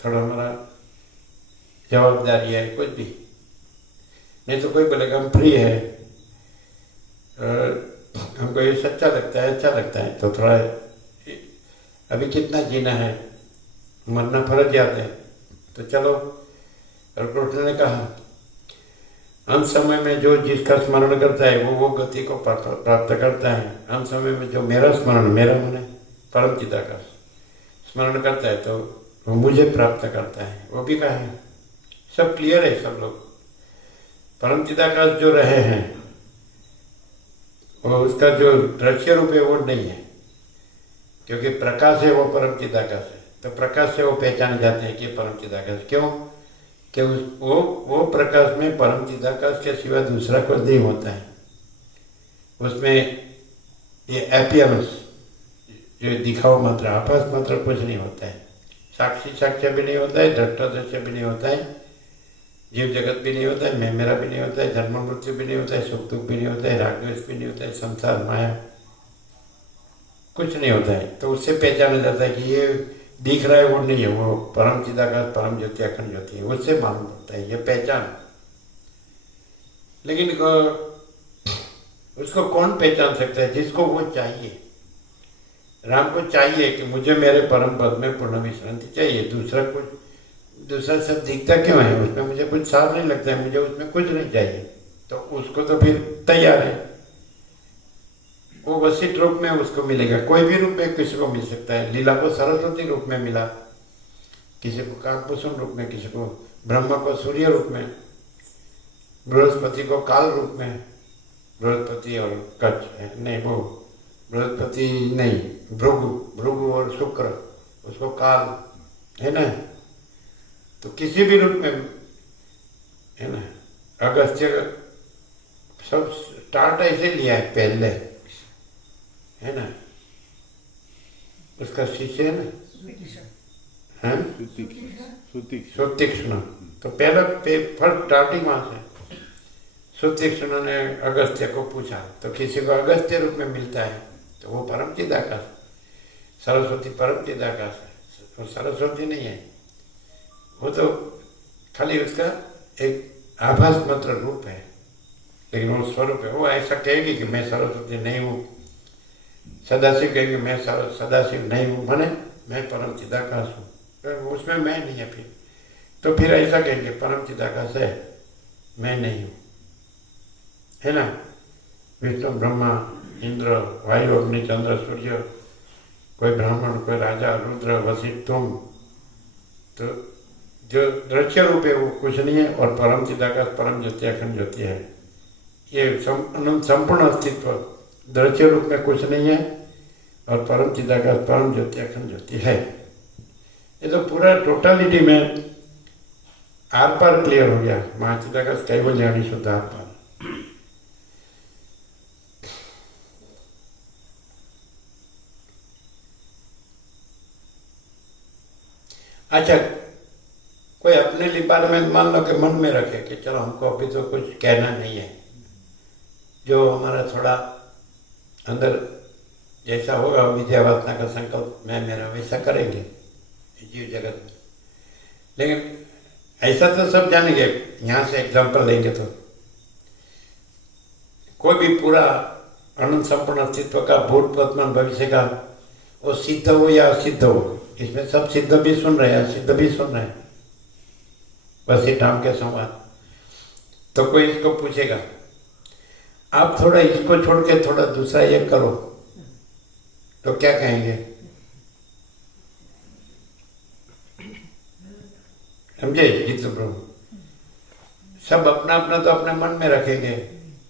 थोड़ा हमारा जवाबदारी है, कुछ भी नहीं। तो कोई बोलेगा हम फ्री है, हमको ये सच्चा लगता है, अच्छा लगता है, तो थोड़ा अभी कितना जीना है, मरना फर्ज याद है, तो चलो। और कृष्ण ने कहा अंत समय में जो जिसका स्मरण करता है वो गति को प्राप्त करता है। अंत समय में जो मेरा स्मरण, मेरा मन है परम चिदाकाश स्मरण करता है तो वो मुझे प्राप्त करता है। वो भी कहा है, सब क्लियर है सब लोग। परम चिदाकाश जो रहे हैं वो उसका जो दृश्य रूप है वो नहीं है, क्योंकि प्रकाश है वो परम चिदाकाश है। तो प्रकाश से वो पहचाने जाते हैं कि परम चिदाकाश। क्यों? कि वो प्रकाश में परम चिदाकाश के सिवा दूसरा कुछ नहीं होता है। उसमें ये एपियरेंस जो दिखावा मात्र, आभास मात्र कुछ नहीं होता है। साक्षी साक्ष्य भी नहीं होता है, दृष्टा दृश्य भी नहीं होता है, जीव जगत भी नहीं होता है, मैं मेरा भी नहीं होता है, जन्म मृत्यु भी नहीं होता है, सुख दुख भी नहीं होता है, राग द्वेष भी नहीं होता है, संसार माया कुछ नहीं होता है। तो उससे पहचाना जाता है कि ये दिख रहा है वो नहीं है, वो परम चिदाकाश परम ज्योति अखंड ज्योति है। उससे मालूम पड़ता है ये पहचान। लेकिन उसको कौन पहचान सकता है? जिसको वो चाहिए। राम को चाहिए कि मुझे मेरे परम पद में पूर्ण विश्रांति चाहिए, दूसरा सब दिखता क्यों है? उसमें मुझे कुछ साफ नहीं लगता है, मुझे उसमें कुछ नहीं चाहिए। तो उसको तो फिर तैयार है, वो वसिष्ठ रूप में उसको मिलेगा। कोई भी रूप में किसी को मिल सकता है। लीला को सरस्वती रूप में मिला, किसी को काकभूषण रूप में, किसी को ब्रह्मा को सूर्य रूप में, बृहस्पति को काल रूप में। बृहस्पति और कच्छ है नहीं, वो बृहस्पति नहीं, भृगु और शुक्र, उसको काल है ना। तो किसी भी रूप में है ना। अगस्त्य सब स्टार्ट ऐसे लिया है पहले, है ना। उसका शिष्य है ना, है सुतीक्ष्ण। तो पहला फर्स्ट स्टार्टिंग वहां से सुतीक्ष्ण ने अगस्त्य को पूछा। तो किसी को अगस्त्य रूप में मिलता है तो वो परम चिदाकाश। सरस्वती परम चिदाकाश है, वो सरस्वती नहीं है, वो तो खाली उसका एक आभास मात्र रूप है, लेकिन वो स्वरूप है। वो ऐसा कहेगी कि मैं सरस्वती नहीं हूँ, सदाशिव कहेंगे मैं सदाशिव नहीं हूँ, माने मैं परम चिदाकाश हूँ, तो उसमें मैं नहीं है। तो फिर ऐसा कहेंगे परम चिदाकाश है, मैं नहीं हूँ, है ना। विष्णु ब्रह्मा इंद्र वायु अग्नि चंद्र सूर्य, कोई ब्राह्मण, कोई राजा, रुद्र, वशिष्ठ, तुम, तो जो दृश्य रूप है वो कुछ नहीं है। और परम चिदाकाश परम ज्योति अखंड ज्योति है। ये संपूर्ण अस्तित्व दृश्य रूप में कुछ नहीं है, और परम चिदाकाश परम ज्योति अखंड ज्योति है। ये तो पूरा टोटलिटी में आर पार क्लियर हो गया। महाचिदाकाश कैवल्याणी शुद्ध आर पार। अच्छा, कोई अपने डिपार्टमेंट मान लो कि मन में रखे कि चलो हमको अभी तो कुछ कहना नहीं है, जो हमारा थोड़ा अंदर जैसा होगा विद्यावासना का संकल्प मैं मेरा वैसा करेंगे जीव जगत में। लेकिन ऐसा तो सब जानेंगे। यहाँ से एग्जाम्पल लेंगे तो कोई भी पूरा अनंत संपूर्ण अस्तित्व का भूत वर्तमान भविष्य का वो सिद्ध हो या असिद्ध हो, इसमें सब सिद्ध भी सुन रहे हैं, असिद्ध भी सुन रहे हैं, बस ये नाम के संवाद। तो कोई इसको पूछेगा आप थोड़ा इसको छोड़ के थोड़ा दूसरा ये करो, तो क्या कहेंगे? समझे जित प्रभु? सब अपना अपना तो अपने मन में रखेंगे,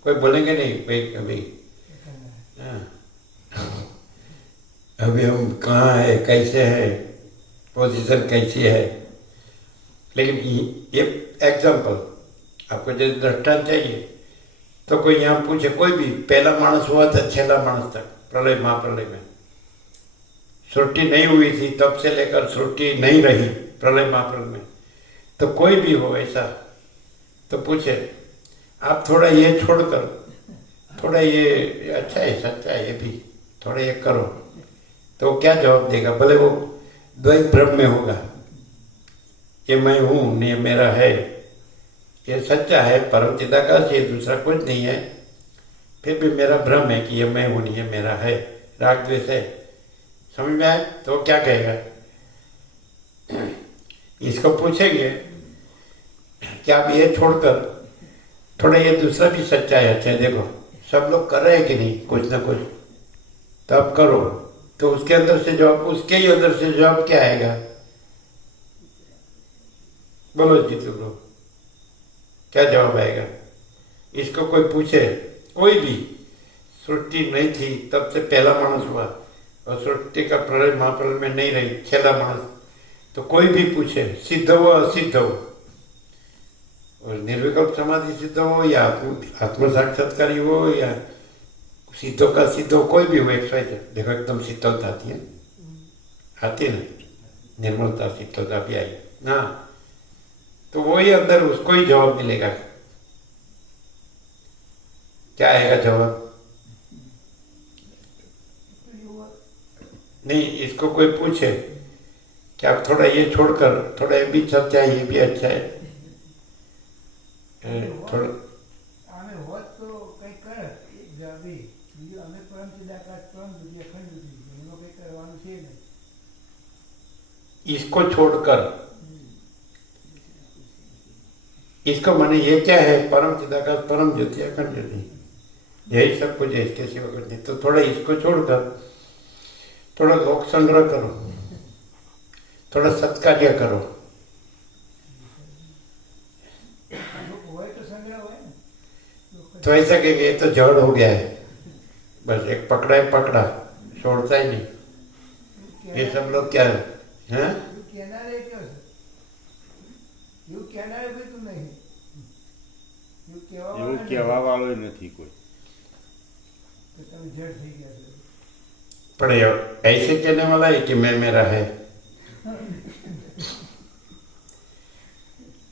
कोई बोलेंगे नहीं भाई कभी अभी हम कहाँ है, कैसे है, पोजीशन कैसी है। लेकिन ये एग्जाम्पल आपको जैसे दृष्टांत चाहिए तो कोई यहाँ पूछे, कोई भी पहला मानस हुआ था छेला मानस तक, प्रलय महाप्रलय में सृष्टि नहीं हुई थी, तब से लेकर सृष्टि नहीं रही प्रलय महाप्रलय में। तो कोई भी हो ऐसा तो पूछे आप थोड़ा ये छोड़कर थोड़ा ये अच्छा है, सच्चा है, ये भी थोड़ा ये करो, तो क्या जवाब देगा? भले वो द्वैत भ्रम में होगा, ये मैं हूँ, ये मेरा है, ये सच्चा है, परम चिदाकाश, ये दूसरा कुछ नहीं है, फिर भी मेरा भ्रम है कि ये मैं हूँ, ये मेरा है, राग द्वेष है। समझ में आए? तो क्या कहेगा? इसको पूछेंगे कि आप ये छोड़कर थोड़ा ये दूसरा भी सच्चा है, अच्छा है, देखो सब लोग कर रहे हैं कि नहीं कुछ ना कुछ, तब करो, तो उसके अंदर से जवाब, उसके ही अंदर से जवाब क्या आएगा? बोलो जी तुम लोग, क्या जवाब आएगा? इसको कोई पूछे, कोई भी, सृष्टि नहीं थी तब से पहला मानस हुआ और सृष्टि का प्रलय महाप्रलय में नहीं रही, छेला मानस, तो कोई भी पूछे, सिद्ध हो असिद्ध हो, और निर्विकल्प समाधि सिद्ध हो या आत्म साक्षात्कारी हो या सिद्धों का सिद्ध हो, कोई भी हो, एक साइड देखो एकदम शीतलता आती है, आती है ना, निर्मलता शीतलता भी आई ना, तो वही अंदर उसको ही जवाब मिलेगा। क्या आएगा जवाब? नहीं, इसको कोई पूछे कि आप थोड़ा ये छोड़कर थोड़ा ये भी अच्छा है, ये भी अच्छा है, थोड़ा आमे होत तो કંઈ કરે બી બીજું અમે પરમ ચિદાકાશ પરમ દ્વિતીય અખંડ દ્વિતીય એમાં કંઈ કરવાનું છે નહીં. इसको छोड़कर, इसको माने ये क्या है? परम चिदाकाश परम ज्योति अखंड ज्योति, यही सब कुछ है, इसके सिवा कुछ नहीं। तो थोड़ा इसको छोड़कर थोड़ा लोक संग्रह करो, थोड़ा सत्कार्य करो। હોય તો સંગ્રહ હોય ને. तो ऐसा कि ये तो जड़ हो गया है, बस एक पकड़ा है पकड़ा, छोड़ता ही नहीं। ये सब लोग क्या है? हैं? એવું કહેનારે કયો છે? એવું કહેનારે બી તું નહીં. એવું એવું કહેવા કહેવા વાળો નથી કોઈ. કે તમે જડ થઈ ગયા છો. पर ये ऐसे कहने वाला है कि मैं मेरा है,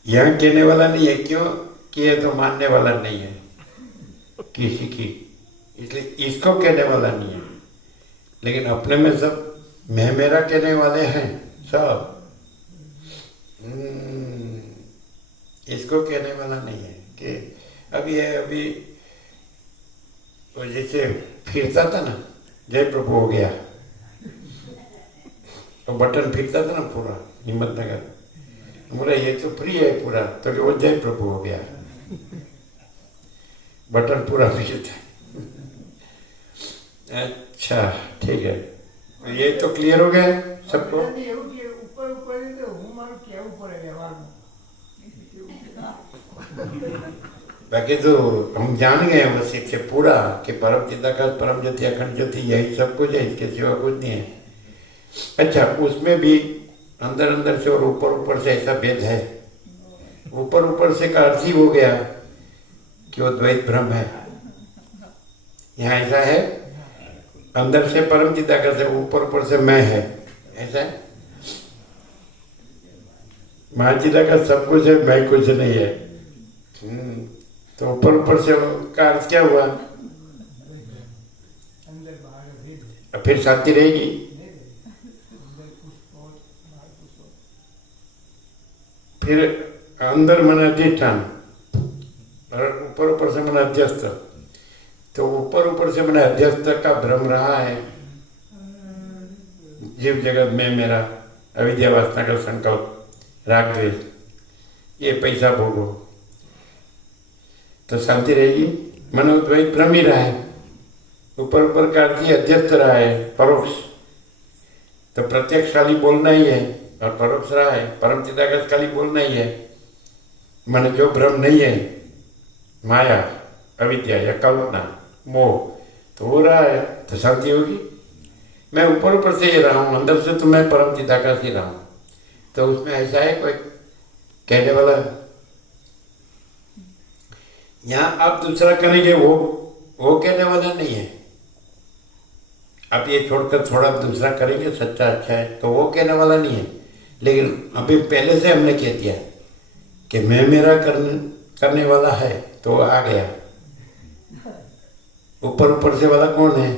यहाँ कहने वाला नहीं है। क्यों? कि ये तो मानने वाला नहीं है किसी की, इसलिए इसको कहने वाला नहीं है। लेकिन अपने में सब मैं मेरा कहने वाले हैं सब। इसको कहने वाला नहीं है कि अभी वो जैसे फिरता था ना, जय प्रभु हो गया, तो बटन फिरता था ना पूरा हिम्मतनगर, बोला ये तो फ्री है पूरा, तो कि वो जय प्रभु हो गया, बटन पूरा फिरता है। अच्छा ठीक है, ये तो क्लियर हो गया सबको। બધાને એવું કે ઉપર ઉપર તો હું મારું કહેવું પડે વ્યવહારમાં. बाकी तो हम जान गए हैं बस इससे पूरा कि परम चिदाकाश परम ज्योति अखंड ज्योति यही सब कुछ है, इसके सिवा कुछ नहीं है। अच्छा, उसमें भी अंदर अंदर से और ऊपर ऊपर से ऐसा भेद है। ऊपर ऊपर से का अर्थ ही हो गया कि वो द्वैत भ्रम है। यहाँ ऐसा है, अंदर से परम चिदाकाश है, ऊपर ऊपर से मैं है, ऐसा है। महाचिदाकाश सब कुछ है, मैं कुछ नहीं है। तो ऊपर ऊपर से का अर्थ क्या हुआ? અંદર બહાર ભેદ अब फिर शांति रहेगी। નહીં રહે. અંદર પુષ્પોત બહાર પુષ્પોત. फिर अंदर मन अधिष्ठान और ऊपर ऊपर से मन अध्यस्त। तो ऊपर ऊपर से मन अध्यस्त का भ्रम रहा है, जीव जगत में मेरा, अविद्या वासना का संकल्प, राग द्वेष, ये पैसा भोगो, तो शांति रहेगी। मन द्वैत भ्रम ही रहा है, ऊपर ऊपर का अर्थ ही अध्यस्त रहा है, परोक्ष। तो प्रत्यक्ष खाली बोलना ही है और परोक्ष रहा है, परम चिदाकाश खाली बोलना ही है। मन जो भ्रम नहीं है, माया, अविद्या या कल्पना, मोह, तो हो रहा है, तो शांति होगी। मैं ऊपर ऊपर से ही रहा हूँ, अंदर से तो मैं परम चिदाकाश ही रहा हूँ। तो उसमें ऐसा है कोई कहने वाला? यहाँ आप दूसरा करेंगे, वो कहने वाला नहीं है। आप ये छोड़कर थोड़ा दूसरा करेंगे, सच्चा अच्छा है, तो वो कहने वाला नहीं है। लेकिन अभी पहले से हमने कह दिया कि मैं मेरा करने वाला है, तो वो आ गया। ऊपर ऊपर से वाला कौन है?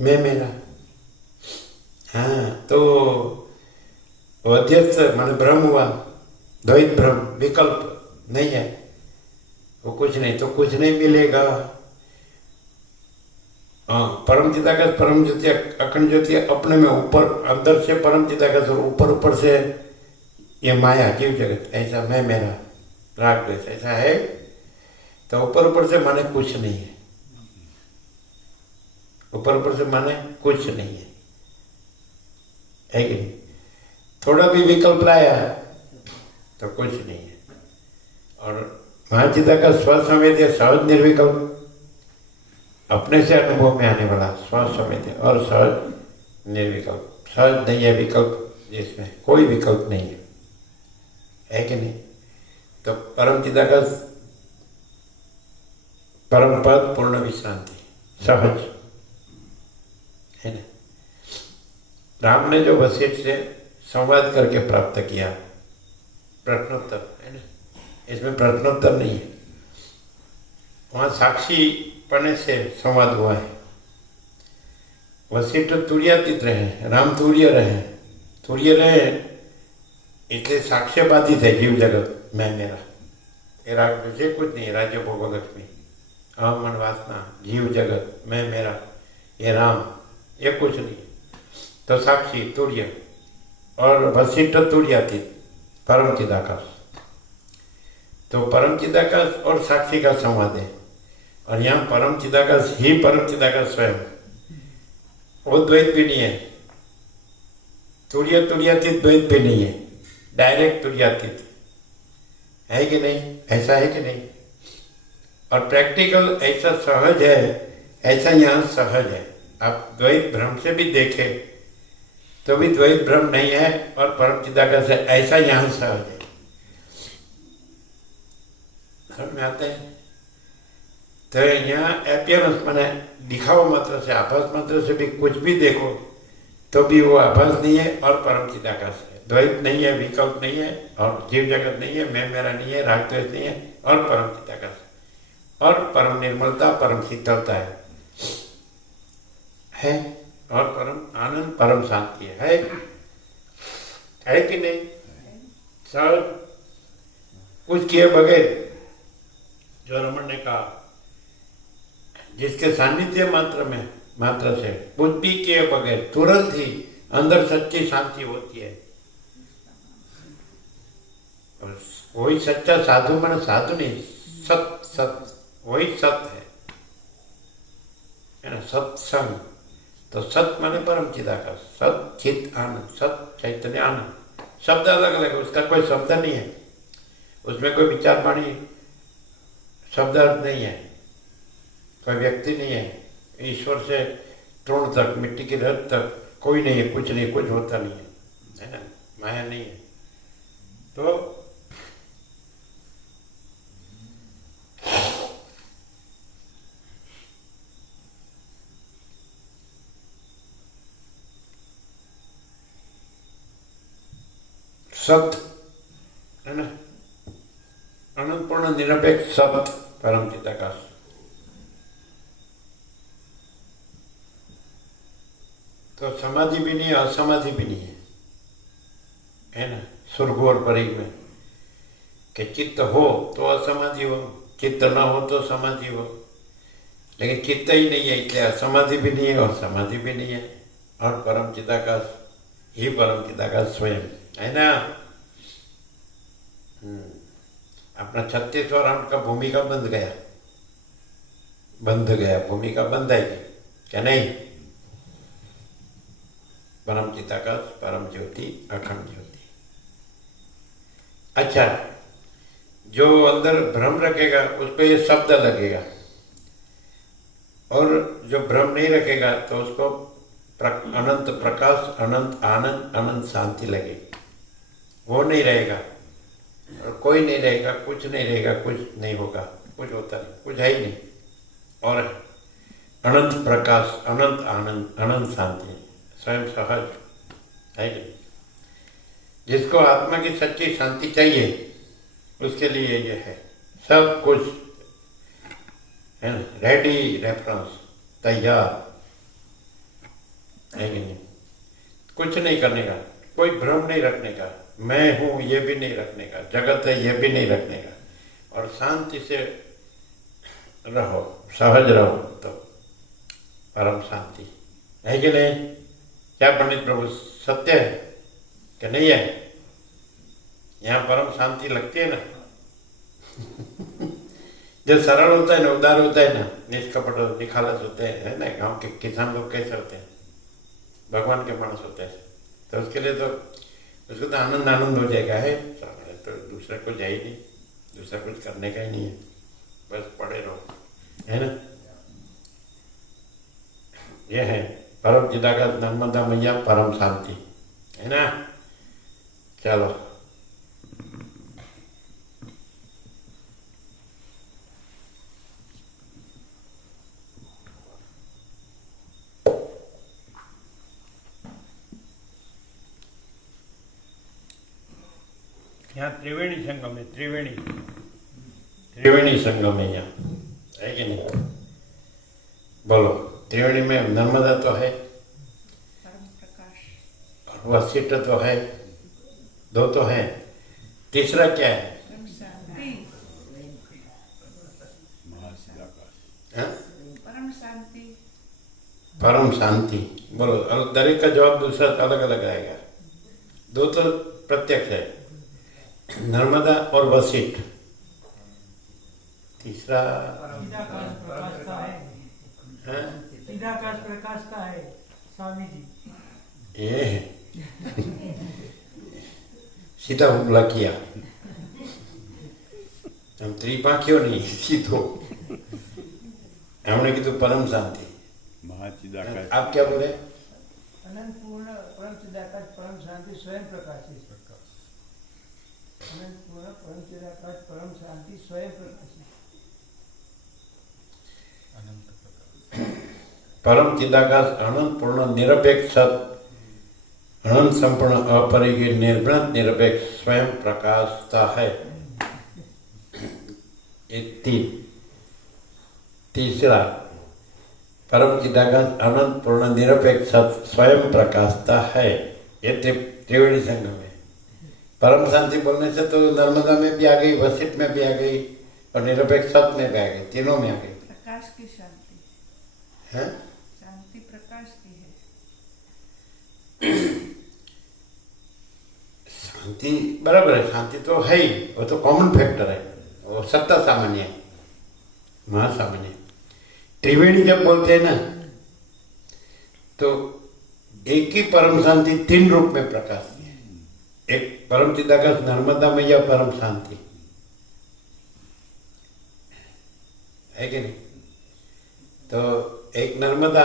मैं मेरा। हाँ, तो अध्यस्त माने भ्रम हुआ, द्वैत भ्रम, विकल्प नहीं है, वो कुछ नहीं, तो कुछ नहीं मिलेगा। हाँ, परम चिदाकाश परम ज्योति अखंड ज्योति अपने में ऊपर अंदर से परम चिदाकाश और ऊपर ऊपर से ये माया जीव जगत, ऐसा मैं मेरा, राग द्वेष ऐसा है। तो ऊपर ऊपर से माने कुछ नहीं है, ऊपर ऊपर से माने कुछ नहीं है कि नहीं? थोड़ा भी विकल्प लाया तो कुछ नहीं है। और महाचिदाकाश स्वसंवेद्य सहज निर्विकल्प, अपने से अनुभव में आने वाला स्वसंवेद्य और सहज निर्विकल्प। सहज नहीं है विकल्प, जिसमें कोई विकल्प नहीं है कि नहीं? तो परम चिदाकाश परम पद पूर्ण विश्रांति सहज है ना। राम ने जो वशिष्ठ से संवाद करके प्राप्त किया, प्रश्नोत्तर है ना, इसमें प्रश्नोत्तर नहीं है, वहाँ साक्षी पने से संवाद हुआ है। वशिष्ठ तुर्यातीत रहे, राम तुर्य रहे, इसलिए साक्ष्य बाधित है जीव जगत मैं मेरा, ये मुझे कुछ नहीं, राज्य भोग लक्ष्मी अहम मन वासना जीव जगत मैं मेरा, ये राम, ये कुछ नहीं। तो साक्षी तुर्य और वशिष्ठ तुर्यातीत परम चिदाकाश। तो परम चिदाकाश और साक्षी का संवाद है। और यहाँ परम चिदाकाश ही परम चिदाकाश स्वयं, वो द्वैत भी नहीं है, तुर्य तुर्यातीत द्वैत भी नहीं है, डायरेक्ट तुर्यातीत है कि नहीं? ऐसा है कि नहीं? और प्रैक्टिकल ऐसा सहज है, ऐसा यहाँ सहज है। आप द्वैत भ्रम से भी देखें तो भी द्वैत भ्रम नहीं है, और परम चिदाकाश है, ऐसा यहाँ सहज है। समझ में आता है? तो यहाँ अपीयरेंस माने दिखावा मात्र से, आभास मात्र से भी कुछ भी देखो तो भी वो आभास नहीं है और परम चिदाकाश है। द्वैत नहीं है, विकल्प नहीं है, और जीव जगत नहीं है, मैं मेरा नहीं है, राग द्वेष नहीं है, और परम चिदाकाश है। और परम निर्मलता, परम शीतलता है, और परम आनंद, परम शांति है कि नहीं? सर कुछ किए बगैर, जो रमन ने कहा, जिसके सानिध्य मात्र से कुछ भी किए बगैर तुरंत ही अंदर सच्ची शांति होती है। और वही सच्चा साधु माने साधु नहीं, सत वही सत है ना, सत्संग। तो सत माने परम चिदाकाश, सत चित आनंद, सत चैतन्य आनंद। शब्द अलग अलग है, उसका कोई शब्द नहीं है, उसमें कोई विचार वाणी शब्द अर्थ नहीं है, कोई व्यक्ति नहीं है, ईश्वर से तृण तक, मिट्टी की रथ तक कोई नहीं है, कुछ नहीं, कुछ होता नहीं है ना, माया नहीं है। तो सत है ना, अनंत पूर्ण निरपेक्ष सत परम चिदाकाश। तो समाधि भी नहीं, असमाधि भी नहीं है ना, स्वर्ग और परी में कि चित्त हो तो असमाधि हो, चित्त न हो तो समाधि हो, लेकिन चित्त ही नहीं है, इसलिए असमाधि भी नहीं है और समाधि भी नहीं है। और परम चिदाकाश ही परम चिदाकाश स्वयं है ना। अपना 36 अंक का भूमिका बंध गया, भूमिका बंध आएगी क्या नहीं? परम चिदाकाश, परम ज्योति, अखंड ज्योति। अच्छा, जो अंदर भ्रम रखेगा उस पर ये शब्द लगेगा, और जो भ्रम नहीं रखेगा तो उसको अनंत प्रकाश, अनंत आनंद, अनंत शांति लगेगी। वो नहीं रहेगा और कोई नहीं रहेगा, कुछ नहीं रहेगा, कुछ नहीं होगा, कुछ होता नहीं, कुछ है ही नहीं। और अनंत प्रकाश, अनंत आनंद, अनंत शांति, स्वयं सहज है कि नहीं? जिसको आत्मा की सच्ची शांति चाहिए उसके लिए ये है, सब कुछ है ना, रेडी, रेफरेंस तैयार है कि नहीं? कुछ नहीं करने का, कोई भ्रम नहीं रखने का, मैं हूँ ये भी नहीं रखने का, जगत है ये भी नहीं रखने का, और शांति से रहो, सहज रहो, तो परम शांति है कि नहीं? क्या पंडित प्रभु सत्य है कि नहीं है? यहाँ परम शांति लगती है ना। जो सरल होता है ना, उदार होता है ना, निष्कपट निखालस होते हैं, है ना, गांव के किसान लोग कैसे होते हैं, भगवान के मानस होते हैं, तो उसके लिए तो उसको तो आनंद आनंद हो जाएगा, है तो दूसरा कुछ है ही नहीं, दूसरा कुछ करने का ही नहीं है, बस पड़े रहो, है ना। यह है परम चिदाकाश नर्मदा मैया परम शांति, है ना। चलो यहाँ त्रिवेणी संगम है, त्रिवेणी संगम है यहाँ, है कि नहीं। बोलो, त्रिवेणी में नर्मदा तो है और वशिष्ठ तो है, दो तो है, तीसरा क्या है? हाँ? परम शांति। बोलो, और दरेक का जवाब दूसरा अलग अलग आएगा। दो तो प्रत्यक्ष है, नर्मदा और वशिष्ठ। तीसरा चिदाकाश प्रकाश का है स्वामी जी। ये है सीधा हमला किया, हम त्रिपाखियों नहीं, सीधो हमने की तो परम शांति। महाचिदाकाश। आप क्या बोले? अनंत पूर्ण परम चिदाकाश परम शांति स्वयं प्रकाशित। अनंत पूर्ण परम चिदाकाश परम शांति स्वयं प्रकाशित। परम चिदाकाश अनंत पूर्ण निरपेक्ष अनंत संपूर्ण अपरिग्रह निर्भ्रत निरपेक्ष स्वयं प्रकाशता है। तीसरा परम चिदाकाश अनंत पूर्ण निरपेक्ष स्वयं प्रकाशता है। ये त्रिवेणी संगम है। परम शांति बोलने से तो नर्मदा में भी आ गई, वशिष्ठ में भी आ गई और निरपेक्ष सत में भी आ गई, तीनों में आ गई। प्रकाश की शांति है, शांति प्रकाश की है। शांति बराबर है, शांति तो है ही, वो तो कॉमन फैक्टर है, वो सत्ता सामान्य है, महासामान्य। त्रिवेणी जब बोलते हैं ना, तो एक ही परम शांति तीन रूप में प्रकाश है। एक परम चिदाकाश नर्मदा मैया परम शांति, है कि नहीं। तो एक नर्मदा,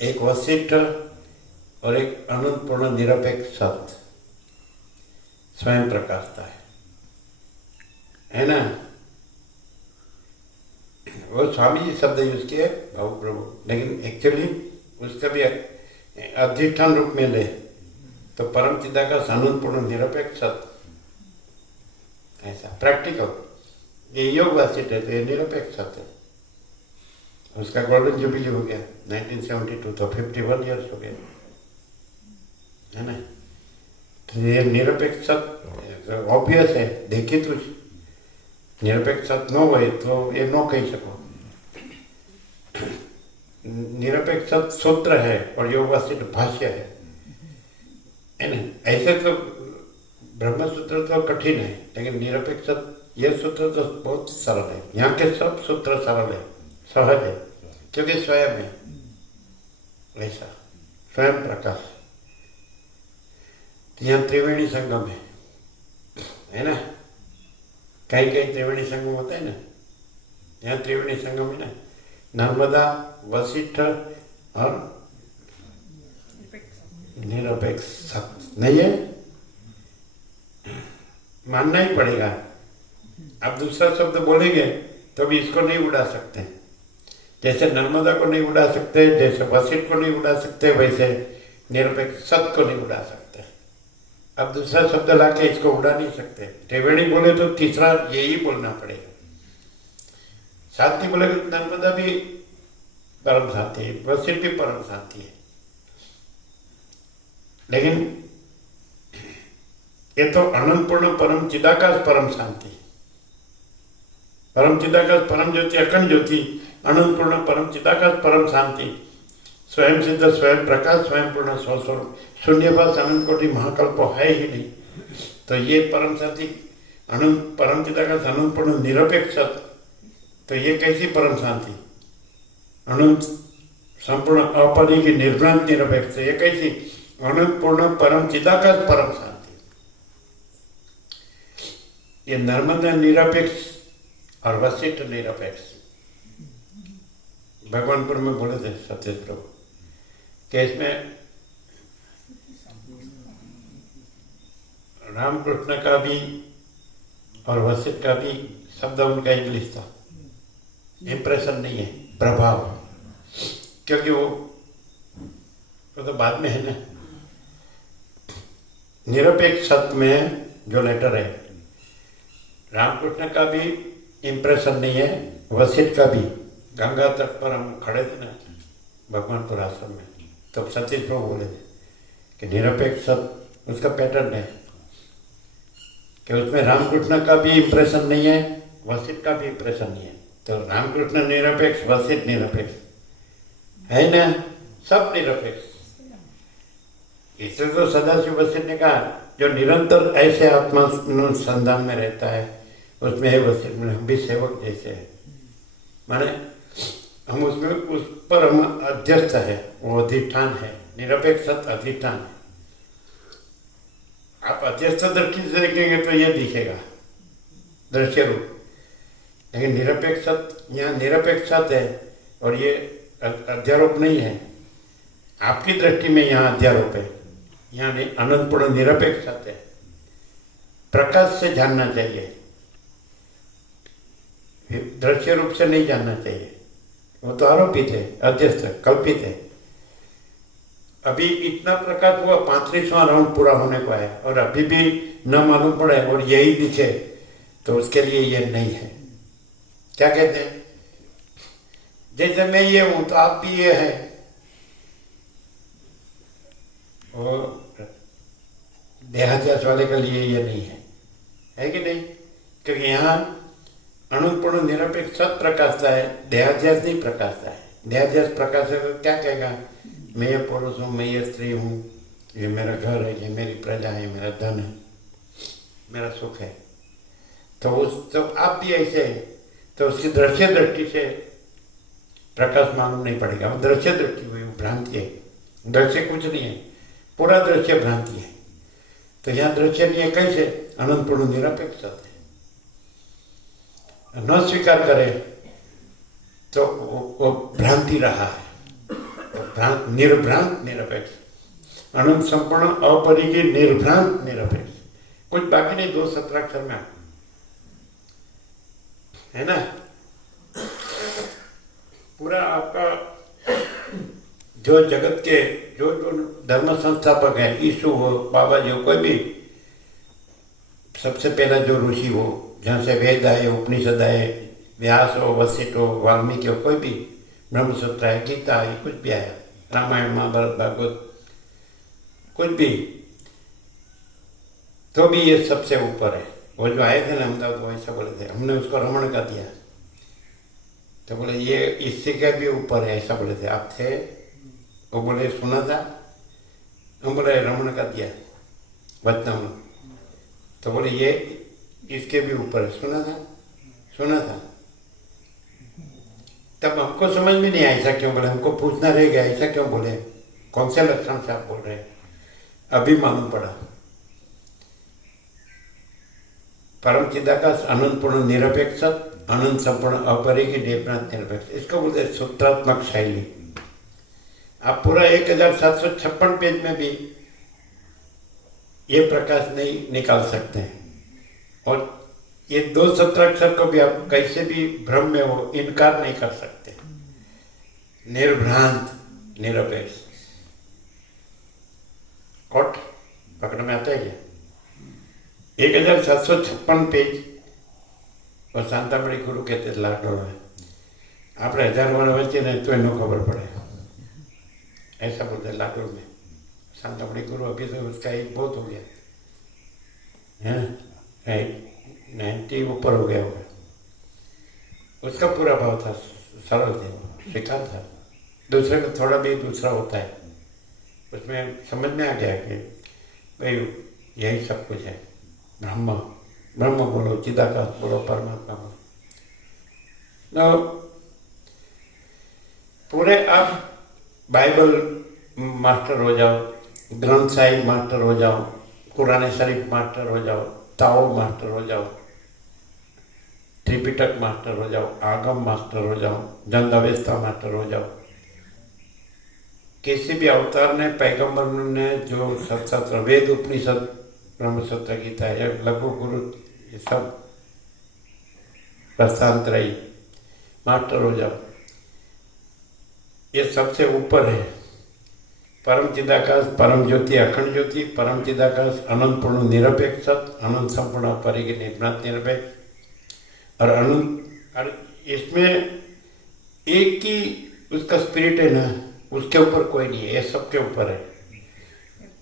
एक वशिष्ठ और एक अनंत पूर्ण निरपेक्ष सत्य स्वयं प्रकाशता है ना। वो स्वामी जी शब्द यूज किए भाव प्रभु, लेकिन एक्चुअली उसका भी अधिष्ठान रूप में ले तो परम चिदाकाश अनंत पूर्ण निरपेक्ष सत्य, ऐसा प्रैक्टिकल। ये योग वशिष्ठ है तो ये निरपेक्ष सत्य है। उसका गोल्डन जुबिली हो गया 1972, तो 51 ईयर्स हो गया, है ना। तो ये निरपेक्ष सत्य ऑब्वियस है, देखी तो निरपेक्ष सत्य न हो तो ये न कही सको। निरपेक्ष सत्य सूत्र है और योग वशिष्ठ भाष्य है ना। ऐसे तो ब्रह्म सूत्र तो कठिन है, लेकिन निरपेक्ष यह सूत्र तो बहुत सरल है। यहाँ के सब सूत्र सरल है, सहज है, क्योंकि स्वयं है ऐसा, स्वयं प्रकाश। तो यहाँ त्रिवेणी संगम है ना। कहीं कहीं त्रिवेणी संगम होता है ना, यहाँ त्रिवेणी संगम है ना। नर्मदा, वशिष्ठ और निरपेक्ष सत्य नहीं है, मानना ही पड़ेगा। आप दूसरा शब्द बोलेंगे तो भी इसको नहीं उड़ा सकते। जैसे नर्मदा को नहीं उड़ा सकते, जैसे वशिष्ठ को नहीं उड़ा सकते, वैसे निरपेक्ष सत्य को नहीं उड़ा सकते। अब दूसरा शब्द लाके इसको उड़ा नहीं सकते। त्रिवेणी बोले तो तीसरा यही बोलना पड़ेगा। शांति बोले तो नर्मदा भी परम शांति है, वशिष्ठ भी परम शांति है, लेकिन ये तो अनंत पूर्ण परम चिदाकाश परम शांति, परम चिदाकाश परम ज्योति अखंड ज्योति, अनंत पूर्ण परम चिदाकाश परम शांति, स्वयं सिद्ध स्वयं प्रकाश स्वयं पूर्ण स्वस्वरूप, शून्यवास अनंत कोटि महाकल्प है ही नहीं। तो ये परम शांति अनंत परम चिदाकाश अनंत पूर्ण निरपेक्ष तो ये कैसी परम शांति? अनंत संपूर्ण अपरिकी निर्भ्रांत निरपेक्ष, ये कैसी? अनंत पूर्ण परम चिदाकाश परम शांति। ये नर्मदा निरपेक्ष और वशिष्ठ निरपेक्ष। भगवानपुर में बोले थे सत्य प्रभु कि इसमें रामकृष्ण का भी और वशिष्ठ का भी शब्द उनका इंग्लिश था। इम्प्रेशन नहीं है, प्रभाव, क्योंकि वो तो बाद में है ना। निरपेक्ष सत्य में जो लेटर है, रामकृष्ण का भी इम्प्रेशन नहीं है, वशिष्ठ का भी। गंगा तट पर हम खड़े थे ना भगवानपुर आश्रम में, तब सतीश प्रभु बोले थे कि निरपेक्ष सत्य उसका पैटर्न है कि उसमें रामकृष्ण का भी इम्प्रेशन नहीं है, वशिष्ठ का भी इम्प्रेशन नहीं है। तो रामकृष्ण निरपेक्ष, वशिष्ठ निरपेक्ष है ना, सब निरपेक्ष। इसलिए तो सदाशिव वशिष्ठ ने कहा जो निरंतर ऐसे आत्मा अनुसंधान में रहता है उसमें है वशिष्ठ में, हम भी सेवक जैसे है। माने हम उसमें उस पर हम अध्यस्त है, वो अधिष्ठान है। निरपेक्ष सत्य अधिष्ठान है। आप अध्यस्त दृष्टि से देखेंगे तो ये दिखेगा दृश्य रूप, लेकिन निरपेक्ष सत्य, यहाँ निरपेक्ष सत्य है और ये अध्यारोप नहीं है। आपकी दृष्टि में यहाँ अध्यारोप है, यहाँ अनंतपूर्ण निरपेक्ष सत्य है। प्रकाश से जानना चाहिए, दृश्य रूप से नहीं जानना चाहिए। वो तो आरोपित है, अध्यस्त है, कल्पित है। अभी इतना प्रकाश हुआ, 35वां राउंड पूरा होने को है और अभी भी न मालूम पड़े और यही दिखे, तो उसके लिए ये नहीं है। क्या कहते हैं? जैसे मैं ये हूं तो आप भी ये है। और देहाध्यास वाले के लिए ये नहीं है कि नहीं? क्योंकि यहाँ अणुपूर्ण निरपेक्ष सत प्रकाशता है, देहाध्यास नहीं प्रकाशता है। देहाध्यास प्रकाश है तो क्या कहेगा? मैं ये पुरुष हूँ, मैं ये स्त्री हूँ, ये मेरा घर है, ये मेरी प्रजा है, मेरा धन है, मेरा सुख है। तो आप भी ऐसे हैं, तो उसकी दृश्य दृष्टि से प्रकाश मालूम नहीं पड़ेगा। वो दृश्य दृष्टि हुई, वो भ्रांति है। दृश्य कुछ नहीं है, पूरा दृश्य भ्रांति है। तो यहाँ दृश्य नहीं है, कैसे? अनंतपूर्ण निरपेक्ष सत्य है। न स्वीकार करे तो वो भ्रांति रहा है। निर्भ्रांत निरपेक्ष, अनंत संपूर्ण अपरिकी निर्भ्रांत निरपेक्ष, कुछ बाकी नहीं। 2 17 में है ना। पूरा आपका जो जगत के जो धर्म संस्थापक है, यीशु हो, बाबा जी हो, कोई भी सबसे पहला जो ऋषि हो, जहाँ से वेद आए, उपनिषद आए, व्यास हो, वशिष्ठ हो, वाल्मीकि हो, कोई भी, ब्रह्मसूत्र है, गीता है, कुछ भी आया, रामायण महाभारत भागवत, कुछ भी, तो भी ये सबसे ऊपर है। वो जो आए थे ना अहमदाबाद, वो ऐसा बोले थे, हमने उसको रमण का दिया, तो बोले ये इससे क्या भी ऊपर है, ऐसा बोले थे। आप थे? वो बोले सुना था, हम बोले रमण का दिया वचन, तो बोले ये इसके भी ऊपर है। सुना था। तब हमको समझ में नहीं आया ऐसा क्यों बोले, हमको पूछना रह गया ऐसा क्यों बोले, कौन से लक्षण से आप बोल रहे हैं। अभी मालूम पड़ा, परम चिदाकाश अनंत पूर्ण निरपेक्ष, अनंत संपूर्ण अपरिकी निर्भ्रांत निरपेक्ष, इसको बोलते सूत्रात्मक शैली। आप पूरा 1756 पेज में भी ये प्रकाश नहीं निकाल सकते हैं। और ये 2 17 को भी आप कैसे भी भ्रम में हो, इनकार नहीं कर सकते। निर्भ्रांत निरपेक्ष, कोट पकड़ में आता है। 1756 पेज और शांतामणि गुरु कहते लाडोड़ा है। आप 1000 वर्ष वच्चे नहीं तो इन्हों खबर पड़े, ऐसा बोलते लाडोड़ में। शांतामणि गुरु अभी तो उसका एक बहुत हो गया है ना, 90 ऊपर हो गया होगा। उसका पूरा भाव था, सरल थे, शिकार था। दूसरे में थोड़ा भी दूसरा होता है, उसमें समझ में आ गया कि भाई यही सब कुछ है। ब्रह्म बोलो, चिदाकाश बोलो, परमात्मा बोलो, तो पूरे आप बाइबल मास्टर हो जाओ, ग्रंथ साहिब मास्टर हो जाओ, कुरान शरीफ मास्टर हो जाओ, ताओ मास्टर हो जाओ, त्रिपिटक मास्टर हो जाओ, आगम मास्टर हो जाओ, जंदावेस्ता मास्टर हो जाओ, किसी भी अवतार ने, पैगंबर ने जो सत्सत्र वेद, उपनिषद, ब्रह्मसूत्र, गीता, है, लघु गुरु, ये सब प्रस्थानत्रयी मास्टर हो जाओ, ये सबसे ऊपर है। परम चिदाकाश, परम ज्योति, अखंड ज्योति, परम चिदाकाश, अनंत पूर्ण निरपेक्ष सत, अनंत संपूर्ण परिग निर्भ्रांत निरपेक्ष और अनंत। और इसमें एक ही उसका स्पिरिट है ना, उसके ऊपर कोई नहीं है, ये सबके ऊपर है।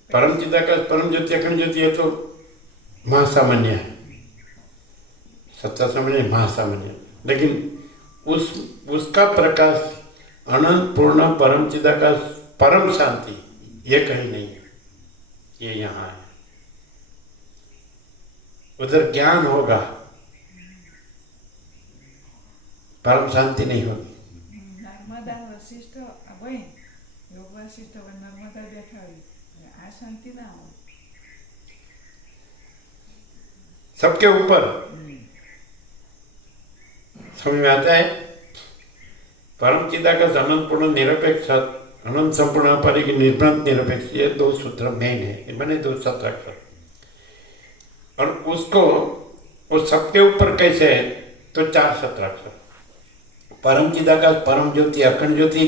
परम चिदाकाश, परम ज्योति, अखंड ज्योति, ये तो महासामान्य है, सत्ता सामान्य, महासामान्य, लेकिन उसका प्रकाश अनंत पूर्ण परम चिदाकाश, परम शांति, ये कहीं नहीं है, ये यहाँ है। उधर ज्ञान होगा, परम शांति नहीं होगी। नर्मदा वशिष्ठ वही योग वशिष्ठ नर्मदा बैठा हुई आ शांति ना हो। सबके ऊपर समझ में आता है। परम चिदाकाश, अनंत पूर्ण निरपेक्ष, अनंत संपूर्ण परिग निर्भ्रांत निरपेक्ष, ये दो सूत्र मेन है, इनमें दो सत्राक्षर। और उसको उस सबके ऊपर कैसे है, तो 4 सत्राक्षर। परम चिदाकाश, परम ज्योति, अखंड ज्योति,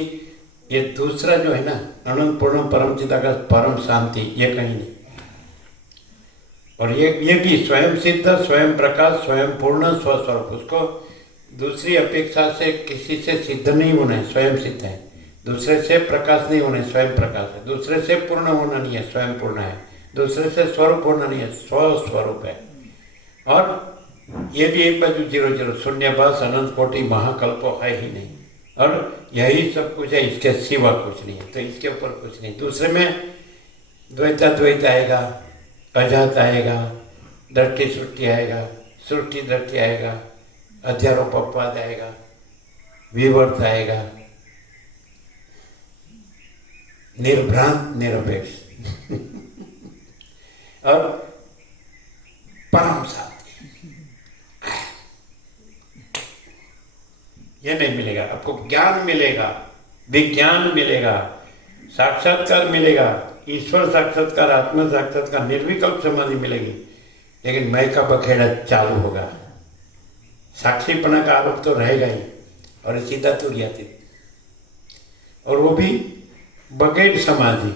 ये दूसरा जो है ना, अनंत पूर्ण परम चिदाकाश, परम शांति, ये कहीं नहीं। और ये भी स्वयं सिद्ध, स्वयं प्रकाश, स्वयं पूर्ण, स्वस्वरूप। उसको दूसरी अपेक्षा से किसी से सिद्ध नहीं होना है, स्वयं सिद्ध है। दूसरे से प्रकाश नहीं होना है, स्वयं प्रकाश है। दूसरे से पूर्ण होना नहीं है, स्वयं पूर्ण है। दूसरे से स्वरूप होना नहीं है, स्वस्वरूप है। और ये भी एक बाजू 0-0 शून्यवास, अनंत कोटि, महाकल्प है ही नहीं। और यही सब कुछ है, इसके सिवा कुछ नहीं है, तो इसके ऊपर कुछ नहीं। दूसरे में द्वैत आएगा, अजात आएगा, दृष्टि सृष्टि आएगा, सृष्टि दृष्टि आएगा, अध्यारोप अपवाद आएगा, विवर्त आएगा, निर्भ्रांत निरपेक्ष और परम शांति, ये नहीं मिलेगा आपको। ज्ञान मिलेगा, विज्ञान मिलेगा, साक्षात्कार मिलेगा, ईश्वर साक्षात्कार, आत्मा साक्षात्कार, निर्विकल्प समाधि मिलेगी। लेकिन मैं का बखेड़ा चालू होगा, साक्षीपना का आरोप तो रहेगा ही, और सीधा तुर्यातीत, और वो भी बगैर समाधि,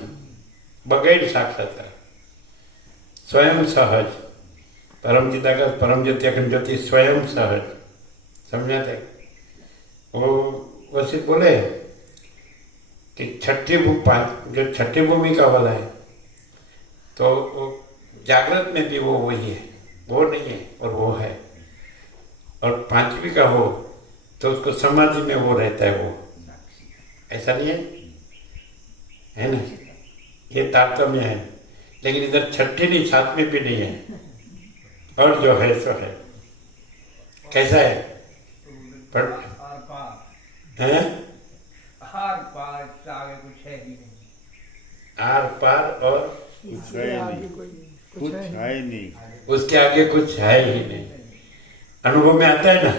बगैर साक्षात्कार, स्वयं सहज। परम चिदाकाश, परम ज्योति, अखंड ज्योति, स्वयं सहज। समझाते वो वैसे बोले कि छठी भूमिका वाला है, तो वो जागृत में भी वो वही है, वो नहीं है और वो है। और 5वीं का हो तो उसको समाधि में वो रहता है, वो ऐसा नहीं है ना, ये तारतम्य है। लेकिन इधर 6ठी नहीं, 7वीं भी नहीं है, और जो है सो है। कैसा है? पर हैं? हार पार से आगे कुछ है ही नहीं। आर पार और कुछ है नहीं, कुछ है नहीं, उसके आगे कुछ है ही नहीं। अनुभव में आता है ना।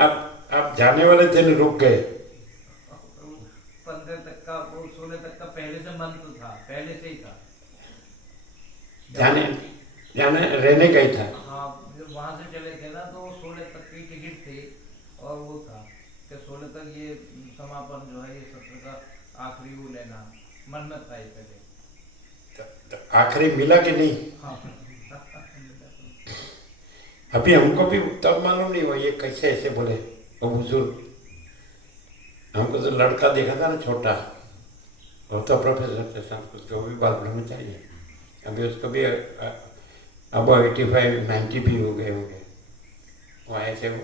अब जाने वाले दिन रुक गए। 15 तक का, वो 16 तक का पहले से मन तो था, पहले से ही था। जाने रहने का ही था। हाँ, जब वहां से चले थे ना, तो 16 तक की टिकट थी, और वो था कि 16 तक ये समापन जो है, ये सत्र का आखिरी वो लेना मन में था ही पहले। तो आखिरी मिला कि नहीं? हाँ। अभी हमको भी तब मालूम नहीं हुआ ये कैसे ऐसे बोले। वो बुजुर्ग, हमको तो लड़का देखा था ना छोटा, वो तो प्रोफेसर थे संस्कृत, जो भी बाल ब्रह्मचारी है। अभी उसको भी अब 85-90 भी हो गए होंगे। वो ऐसे वो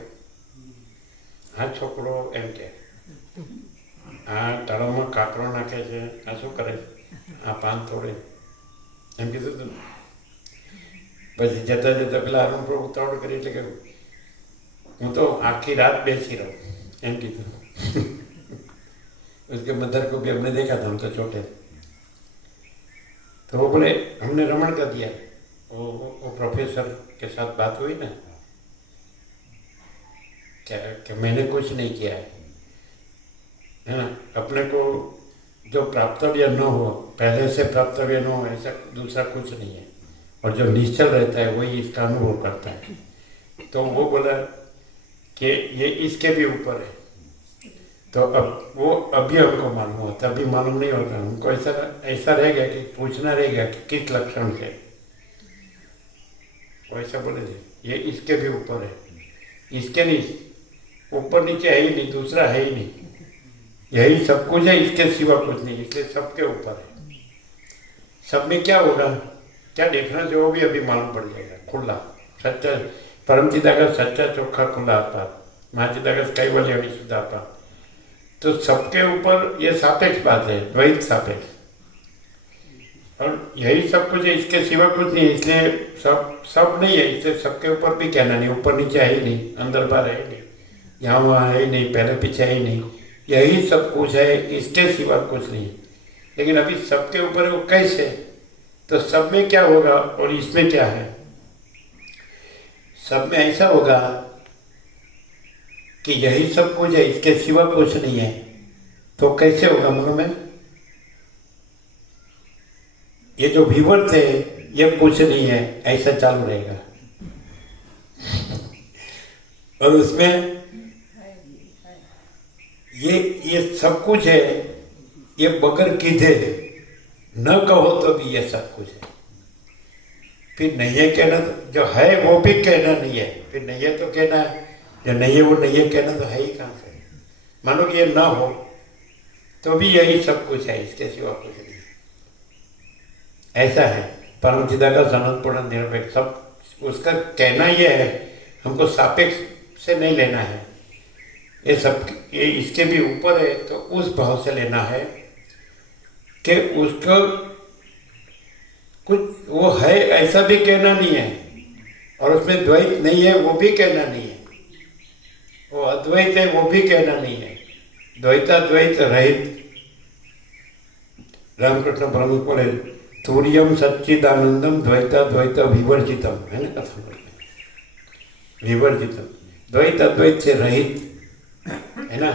हाँ छोकरो एम के हाँ तળાવમાં કાંકરો નાખે છે, આ શું કરે, આ પાન તોડે એમ કીધું હતું. પછી જતા જતા પેલા અરુણ પ્રભુ ઉતાવળ કરી એટલે કે હું તો આખી રાત બેસી રહું એમ કીધું. उसके मदर को भी हमने देखा था, हम तो छोटे. तो वो बोले हमने रमण कर दिया. वो प्रोफेसर के साथ बात हुई ना, क्या कि मैंने कुछ नहीं किया है ना. अपने को जो प्राप्तव्य न हो, पहले से प्राप्तव्य न हो, ऐसा दूसरा कुछ नहीं है. और जो निश्चल रहता है वही इसका अनुभव करता है. तो वो बोला कि ये इसके भी ऊपर है. तो अब वो अभी हमको मालूम होता, अभी मालूम नहीं होता. हमको ऐसा रहेगा कि पूछना रहेगा कि किस लक्षण से. वो ऐसा बोले थे, ये इसके भी ऊपर है. इसके नहीं, ऊपर नीचे है ही नहीं, दूसरा है ही नहीं. यही सब कुछ है, इसके सिवा कुछ नहीं. इसलिए सबके ऊपर है. सब में क्या होगा, क्या डिफरेंस है, वो भी अभी मालूम पड़ जाएगा. खुला सच्चा परम चिदाकाश, सच्चा चोखा खुला आता, महाचिदाकाश कैवल्य विशुद्धात्मा. तो सबके ऊपर ये सापेक्ष बात है, द्वैत सापेक्ष. और यही सब कुछ है, इसके सिवा कुछ नहीं. इसलिए सब नहीं है, इसलिए सबके ऊपर भी कहना नहीं. ऊपर नीचे है ही नहीं, अंदर बाहर है ही नहीं, यहाँ वहाँ है ही नहीं, पहले पीछे है ही नहीं. यही सब कुछ है, इसके सिवा कुछ नहीं. लेकिन अभी सबके ऊपर वो कैसे, तो सब में क्या होगा और इसमें क्या है. सब में ऐसा होगा कि यही सब कुछ है, इसके सिवा कुछ नहीं है. तो कैसे होगा मालूम में, ये जो विवर थे ये कुछ नहीं है, ऐसा चालू रहेगा. और उसमें ये सब कुछ है, ये बगैर कीधे न कहो तो भी ये सब कुछ है. फिर नहीं है कहना, जो है वो भी कहना नहीं है. फिर नहीं है तो कहना है, जो नहीं है वो नहीं है कहना तो है ही कहाँ से. मानो कि ये ना हो तो भी यही सब कुछ है, इसके सिवा कुछ नहीं. ऐसा है परम चिदाकाश अनंत पूर्ण निरपेक्ष. सब उसका कहना ये है, हमको सापेक्ष से नहीं लेना है. ये सब ये इसके भी ऊपर है, तो उस भाव से लेना है कि उसको कुछ वो है ऐसा भी कहना नहीं है, और उसमें द्वैत नहीं है वो भी कहना नहीं है. वो अद्वैत है वो भी कहना नहीं है. द्वैताद्वैत रहित. रामकृष्ण परमहंस बोले तुर्यम सच्चिदानंदम द्वैताद्वैत विवर्जितम, है ना कथा बोलते, विवर्जितम, द्वैत अद्वैत से रहित, है ना.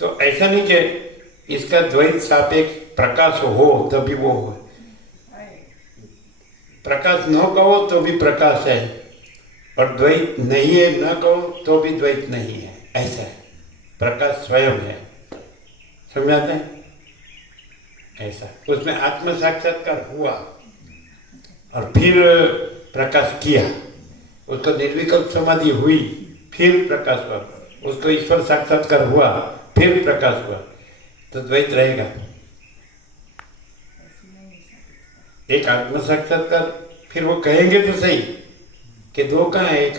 तो ऐसा नहीं कि इसका द्वैत सापेक्ष प्रकाश हो तभी वो हो. प्रकाश न कहो तो भी प्रकाश है, और द्वैत नहीं है न कहो तो भी द्वैत नहीं है. ऐसा है, प्रकाश स्वयं है. समझ आता है ऐसा. उसमें आत्म साक्षात्कार हुआ और फिर प्रकाश किया. उसको निर्विकल्प समाधि हुई, फिर प्रकाश हुआ. उसको ईश्वर साक्षात्कार हुआ, फिर प्रकाश हुआ. तो द्वैत रहेगा. एक आत्म साक्षात्कार, फिर वो कहेंगे तो सही कि दो कहाँ है, एक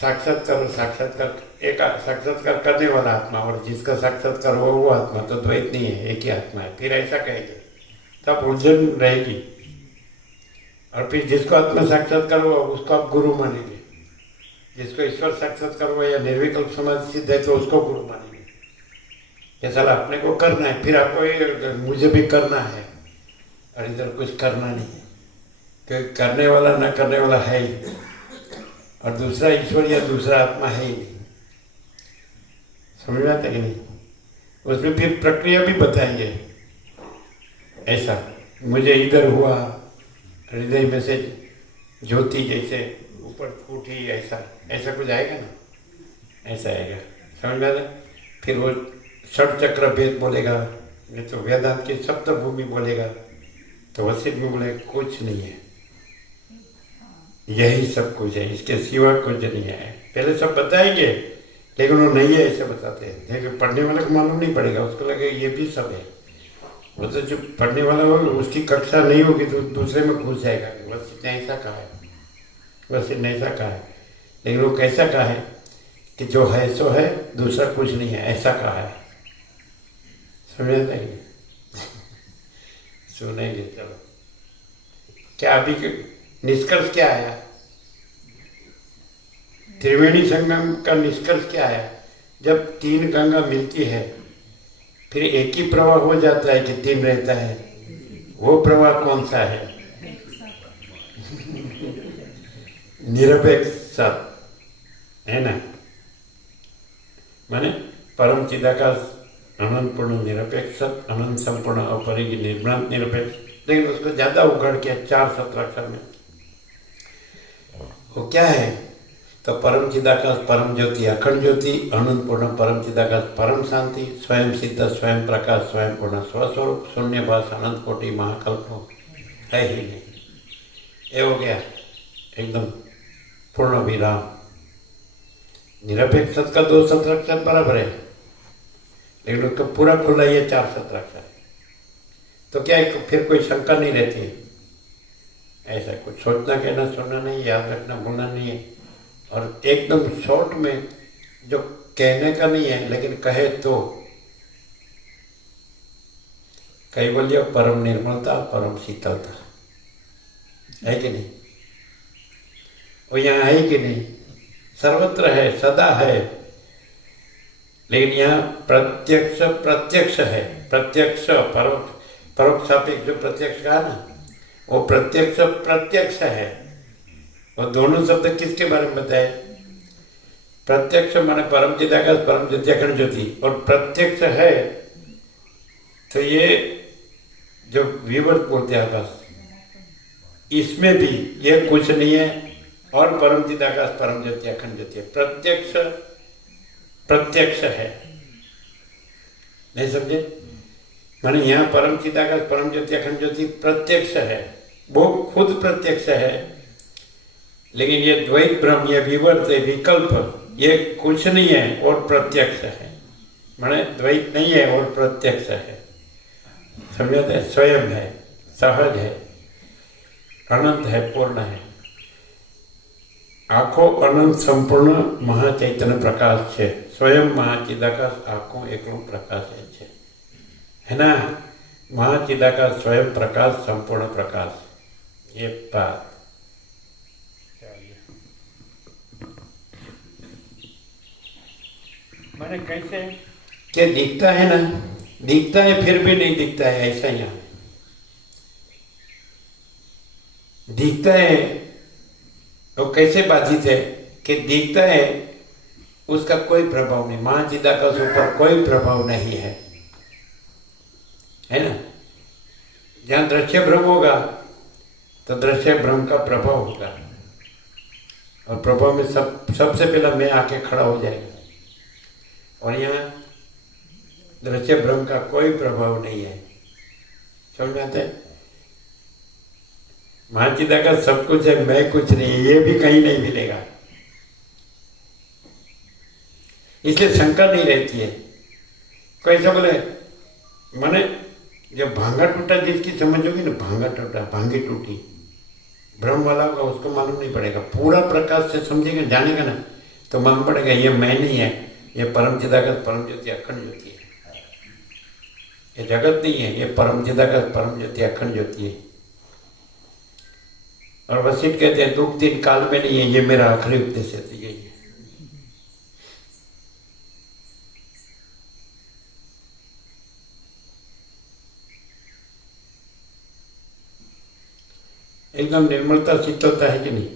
साक्षात्कार और साक्षात्कार. एक साक्षात्कार करने वाला आत्मा और जिसका साक्षात्कार हुआ वो आत्मा. तो द्वैत नहीं है, एक ही आत्मा है. फिर ऐसा कहेंगे तब उलझन रहेगी. और फिर जिसको आत्मा साक्षात्कार हुआ उसको आप गुरु मानेंगे, जिसको ईश्वर साक्षात्कार हुआ या निर्विकल्प समाधि सिद्ध है तो उसको गुरु मानेंगे. ये साला अपने को करना है, फिर आपको ये मुझे भी करना है, और इधर कुछ करना नहीं है. क्योंकि करने वाला न करने वाला है ही, और दूसरा ईश्वर या दूसरा आत्मा है ही नहीं. समझ में आता है कि नहीं. उसमें फिर प्रक्रिया भी बताएंगे. ऐसा मुझे इधर हुआ, हृदय में से ज्योति जैसे ऊपर उठी, ऐसा कुछ आएगा ना, ऐसा आएगा. समझ में आता. फिर वो षट चक्र भेद बोलेगा, नहीं तो वेदांत की सप्त भूमि बोलेगा. तो वसिष्ठ में बोले कुछ नहीं है, यही सब कुछ है, इसके सिवा कुछ नहीं है. पहले सब बताएंगे, लेकिन वो नहीं है ऐसे बताते हैं. लेकिन पढ़ने वाले को मालूम नहीं पड़ेगा, उसको लगेगा ये भी सब है. वो तो जो पढ़ने वाला होगा उसकी कक्षा नहीं होगी तो दूसरे में घुस जाएगा. वसिष्ठ ने ऐसा कहा है, वसिष्ठ ने ऐसा कहा है. लेकिन वो कैसा कहा है कि जो है सो है, दूसरा कुछ नहीं है, ऐसा कहा है. समझ आता है. सुनेंगे. चलो, क्या अभी निष्कर्ष क्या आया त्रिवेणी संगम का निष्कर्ष क्या है? जब तीन गंगा मिलती है फिर एक ही प्रवाह हो जाता है कि तीन रहता है? वो प्रवाह कौन सा है? निरपेक्ष सत है ना, माने परम चिदाकाश अनंत पूर्ण निरपेक्ष सत, अनंत संपूर्ण अपरिग्रही निर्भ्रांत निरपेक्ष। लेकिन उसको ज्यादा उघड़ के 4 सत्राक्षर में वो क्या है? तो परम चिदाकाश परम ज्योति अखंड ज्योति अनंत पूर्ण परम चिदाकाश परम शांति स्वयं सिद्ध स्वयं प्रकाश स्वयं पूर्ण स्वस्वरूप शून्यवास अनंत कोटि महाकल्प है ही नहीं। ये हो गया एकदम पूर्ण विराम। निरपेक्ष सत का 2 सत्राक्षर बराबर है, लेकिन उसका पूरा खुला ये 4 सत्राक्षर है। तो क्या है, फिर कोई शंका नहीं रहती है। ऐसा कुछ सोचना कहना सुनना नहीं, याद रखना भूलना नहीं है। और एकदम शॉर्ट में जो कहने का नहीं है लेकिन कहे तो कैवल्य परम निर्मलता परम शीतलता है कि नहीं? वो यहाँ है कि नहीं? सर्वत्र है, सदा है। लेकिन यहाँ प्रत्यक्ष प्रत्यक्ष है, प्रत्यक्ष परोक्ष सापेक्ष जो प्रत्यक्ष कहा ना, वो प्रत्यक्ष प्रत्यक्ष है। और दोनों शब्द किसके बारे में बताए? प्रत्यक्ष माने परम चिदाकाश परम ज्योति अखंड ज्योति, और प्रत्यक्ष है तो ये जो विवर्त बोलते हैं बस, इसमें भी ये कुछ नहीं है। और परम चिदाकाश परम ज्योति अखंड ज्योति प्रत्यक्ष प्रत्यक्ष है। नहीं समझे? माने यहाँ परम चिदाकाश परम ज्योति अखंड ज्योति प्रत्यक्ष है, वो खुद प्रत्यक्ष है। लेकिन ये द्वैत भ्रम, ये विवर्त, ये विकल्प, ये कुछ नहीं है और प्रत्यक्ष है। माने द्वैत नहीं है और प्रत्यक्ष है। समझते? स्वयं है, सहज है, अनंत है, पूर्ण है। आँखों अनंत संपूर्ण महाचैतन्य प्रकाश है। स्वयं महाचिदाकाश आँखों एकलो प्रकाश है ना? महाचिदाकाश स्वयं प्रकाश संपूर्ण प्रकाश, ये बात। मैंने कैसे क्या दिखता है ना, दिखता है फिर भी नहीं दिखता है, ऐसा यहाँ दिखता है। तो कैसे बाधित है कि दिखता है, उसका कोई प्रभाव नहीं, महाचिदाकाश ऊपर कोई प्रभाव नहीं है ना? जहाँ दृश्य भ्रम होगा तो दृश्य भ्रम का प्रभाव होगा, और प्रभाव में सबसे पहला मैं आके खड़ा हो जाएगा। और यहाँ दृश्य भ्रम का कोई प्रभाव नहीं है। समझ आते हैं? महाचिदाकाश सब कुछ है, मैं कुछ नहीं है, ये भी कहीं नहीं मिलेगा। इसलिए शंका नहीं रहती है। कोई ऐसा बोले, माने जब भांगा टूटा जिसकी समझ होगी ना, भांगा टूटा, भांगी टूटी, भ्रम वाला होगा उसको मालूम नहीं पड़ेगा। पूरा प्रकाश से समझेगा, जानेगा ना, तो मालूम पड़ेगा ये मैं नहीं है, ये परम चिदाकाश परम ज्योति अखंड ज्योति है। ये जगत नहीं है, ये परम चिदाकाश परम ज्योति अखंड ज्योति है। और वशिष्ठ कहते हैं दुख 3 काल में नहीं है, ये मेरा आखिरी उपदेश है। यही है। एकदम निर्मलता शीतलता है कि नहीं?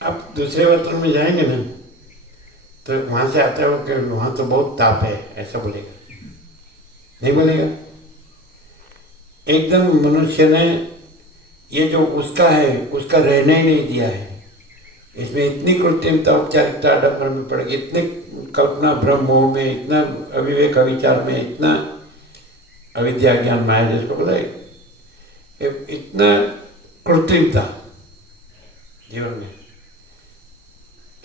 अब दूसरे वर्तन में जाएंगे ना, तो वहां से आता है कि वहां तो बहुत ताप है, ऐसा बोलेगा? नहीं बोलेगा। एकदम मनुष्य ने ये जो उसका है उसका रहने ही नहीं दिया है। इसमें इतनी कृत्रिमता औपचारिकता आडंबर में पड़ गई, इतनी कल्पना भ्रम मोह में, इतना अविवेक अविचार में, इतना अविद्या ज्ञान माया जिसको बोला, इतना कृत्रिमता जीवन में,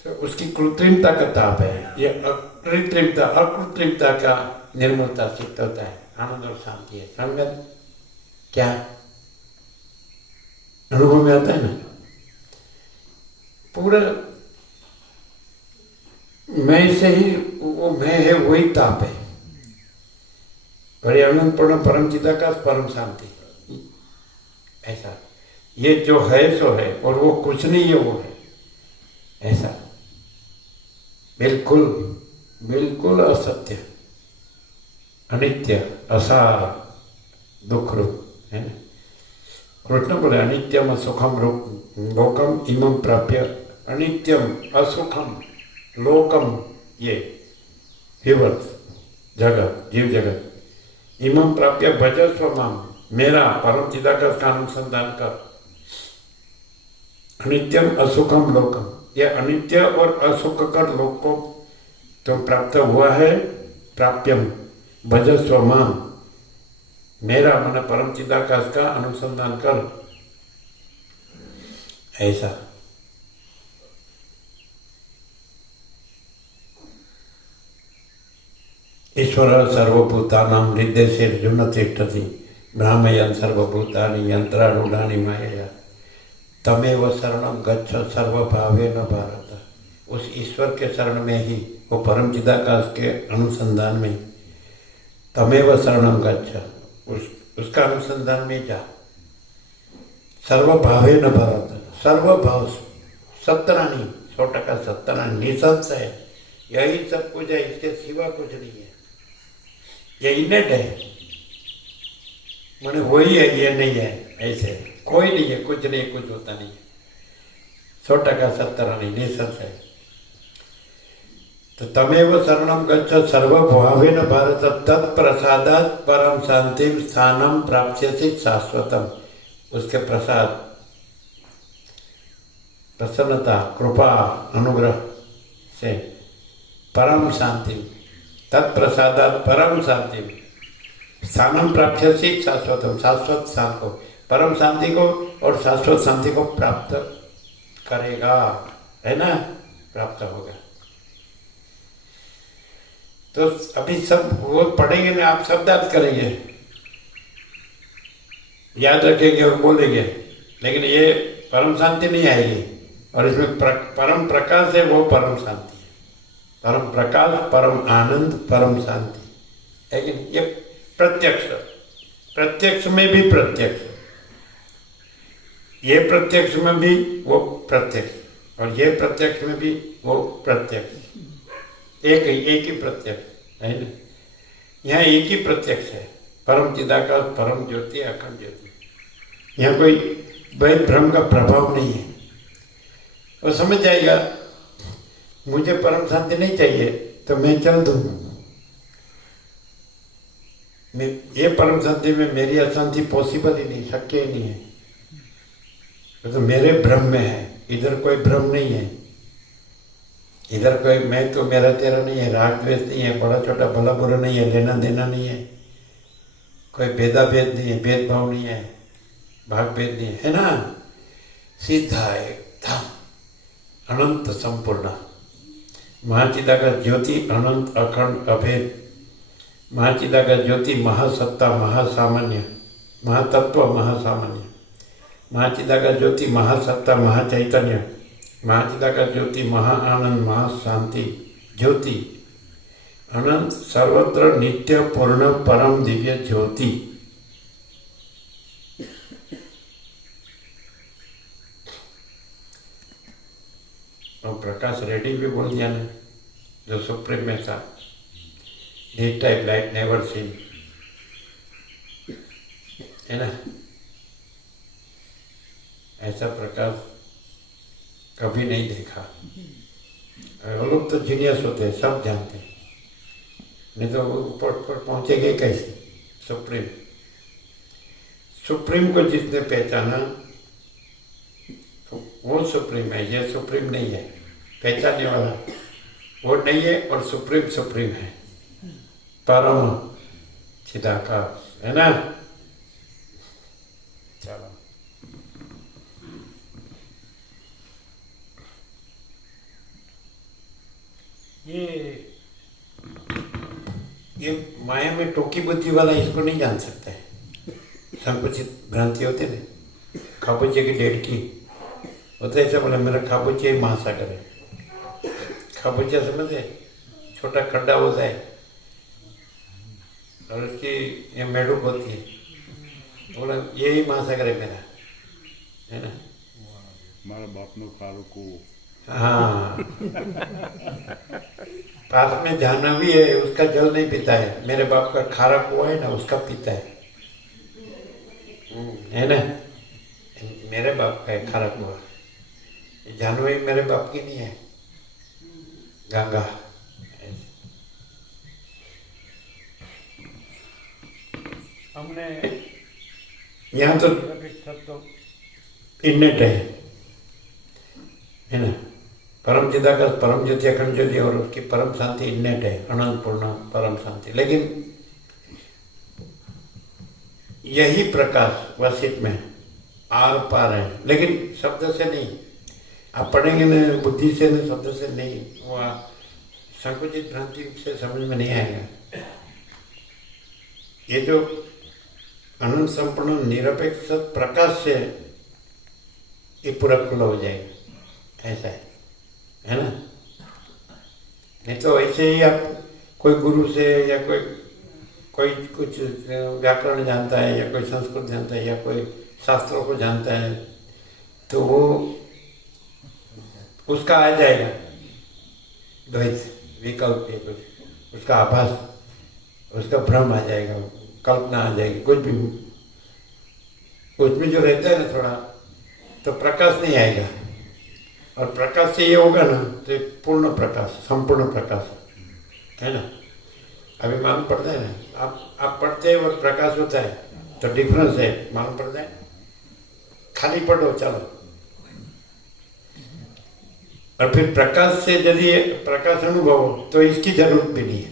तो उसकी कृत्रिमता का ताप है। ये अकृत्रिमता अकृत्रिमता का निर्मलता शीतलता है, आनंद और शांति है। समझ क्या अनुभव में आता है ना? पूरा मैं से ही वो मैं है, वही ताप है। और ये अनंत पूर्ण परम चिदाकाश परम शांति, ऐसा, ये जो है सो है और वो कुछ नहीं है, वो है, ऐसा बिल्कुल बिल्कुल असत्य, अनित्य, असार, दुख रूप है ना। कृष्ण बोले अनित्यम असुखम लोकम इमं प्राप्य, अनित्यम असुखम लोकम, ये ह्यूमन्स जगत, जीव जगत, इमं प्राप्य भजस्व माम, मेरा परम चिदाकाश का अनुसंधान कर। अनित्यम असुखम लोकम, यह अनित्य और असुख कर लोक को तो प्राप्त हुआ है। प्राप्यम भजस्व माम, मेरा मन परम चिदाकाश का अनुसंधान कर, ऐसा। ईश्वर सर्वभूतानां हृदयेर्जुन तिष्ठति, भ्रामयन् सर्वभूतानि यंत्रारूढ़ानि मायया, तमेव शरणं गच्छ सर्वभावेन भारत। उस ईश्वर के शरण में ही, वो परम चिदाकाश के अनुसंधान में, तमेव शरणं गच्छ, उसका अनुसंधान में जा। सर्वभावेन भारत, सर्वभाव, सत्तना नहीं, 100% सत्तना, निसंशय, यही सब कुछ है, इसके सिवा कुछ नहीं है। ये इनेट है, माने वही है, ये नहीं है, ऐसे कोई नहीं है, कुछ नहीं, कुछ होता नहीं है, 100% सत्तना नहीं, निसंशय। तो तमेव शरणं गच्छ सर्वभावेन भारत, तत्प्रसादात् परम शांतिं स्थानं प्राप्स्यसि शाश्वतम। उसके प्रसाद, प्रसन्नता, कृपा, अनुग्रह से परम शांति, तत्प्रसादात् परम शांति स्थानम प्राप्स्यसि शाश्वतम, शाश्वत स्थान को, परम शांति को और शाश्वत शांति को प्राप्त करेगा, है ना, प्राप्त होगा। तो अभी सब वो पढ़ेंगे ना, आप शब्दार्थ करेंगे, याद रखेंगे और बोलेंगे, लेकिन ये परम शांति नहीं आएगी। और इसमें परम प्रकाश है, वो परम शांति है, परम प्रकाश, परम आनंद, परम शांति। लेकिन ये प्रत्यक्ष, प्रत्यक्ष में भी प्रत्यक्ष, ये प्रत्यक्ष में भी वो प्रत्यक्ष, और ये प्रत्यक्ष में भी वो प्रत्यक्ष, एक ही प्रत्यक्ष है ना। यहाँ एक ही प्रत्यक्ष है, परम चिदाकाश, परम ज्योति, अखंड ज्योति। यहाँ कोई वही भ्रम का प्रभाव नहीं है। वो समझ जाएगा मुझे परम शांति नहीं चाहिए तो मैं चल दूँ, ये परम शांति में मेरी अशांति पॉसिबल ही नहीं, शक्य ही नहीं है। तो मेरे भ्रम में है, इधर कोई भ्रम नहीं है, इधर कोई मैं तो मेरा तेरा नहीं है, राग द्वेष नहीं है, बड़ा छोटा भला बुरा नहीं है, लेना देना नहीं है, कोई भेदा भेद नहीं है, भेदभाव नहीं है, भाग भेद नहीं है ना। सीधा एकदम अनंत संपूर्ण महाचिदाकाश ज्योति, अनंत अखंड अभेद महाचिदाकाश ज्योति, महासत्ता, महासामान्य, महातत्व, महासामान्य महाचिदाकाश ज्योति, महासत्ता, महाचैतन्य महाचिदाकाश ज्योति, महाआनंद, महाशांति ज्योति, अनंत, सर्वत्र नित्य पूर्ण परम दिव्य ज्योति। और प्रकाश रेड्डी भी बोल दिया ना, जो सुप्रीम में था, this type light never seen, है ना। ऐसा प्रकाश कभी नहीं देखा। वो लोग तो जीनियस होते हैं, सब जानते हैं, नहीं तो वो ऊपर ऊपर पहुंचेंगे कैसे। सुप्रीम, सुप्रीम को जिसने पहचाना तो वो सुप्रीम है, ये सुप्रीम नहीं है। पहचानने वाला वो नहीं है और सुप्रीम सुप्रीम है, परम चिदाकाश, है ना। चलो, ये माया में टोकी बुद्धि वाला इसको नहीं जान सकता है। संकुचित भ्रांति होती है, खाबूचे की डेढ़ की होता है, ऐसा बोले मेरा खाबूचे ही महासागर है। खाबूचा समझे, छोटा खड्डा होता है और उसकी ये मेढक होती है, बोला यही महासागर है मेरा। है ना। મારા બાપનો ખારો કૂવો. हाँ, पास में जाह्नवी है, उसका जल नहीं पीता है, मेरे बाप का खारा कुआं है ना, उसका पीता है ना। मेरे बाप का है खारा कुआं, जाह्नवी मेरे बाप की नहीं है, गंगा। हमने यहाँ तो इन्नेट है ना। परम चिदाकाश, परम ज्योति, अखंड ज्योति और उसकी परम शांति इन्नेट है, अनंत पूर्ण परम शांति। लेकिन यही प्रकाश वसित में आर पार है, लेकिन शब्द से नहीं। आप पढ़ेंगे ना बुद्धि से, ना शब्द से नहीं, वो संकुचित भ्रांति से समझ में नहीं आएगा। ये जो अनंत संपूर्ण निरपेक्ष प्रकाश से ये पूरा खुला हो जाएगा, ऐसा है ना। नहीं तो ऐसे ही आप कोई गुरु से या कोई कुछ व्याकरण जानता है या कोई संस्कृत जानता है या कोई शास्त्रों को जानता है, तो वो उसका आ जाएगा द्वैत, विकल्प, ये कुछ उसका आभास, उसका भ्रम आ जाएगा, कल्पना आ जाएगी, कुछ भी उसमें जो रहता है ना थोड़ा, तो प्रकाश नहीं आएगा। और प्रकाश से ये होगा ना तो पूर्ण प्रकाश, संपूर्ण प्रकाश है ना। अभी मालूम पड़ता है ना, आप पढ़ते हैं और प्रकाश होता है तो डिफरेंस है, मालूम पड़ता है। खाली पढ़ो चलो, और फिर प्रकाश से यदि प्रकाश अनुभव तो इसकी जरूरत भी नहीं है,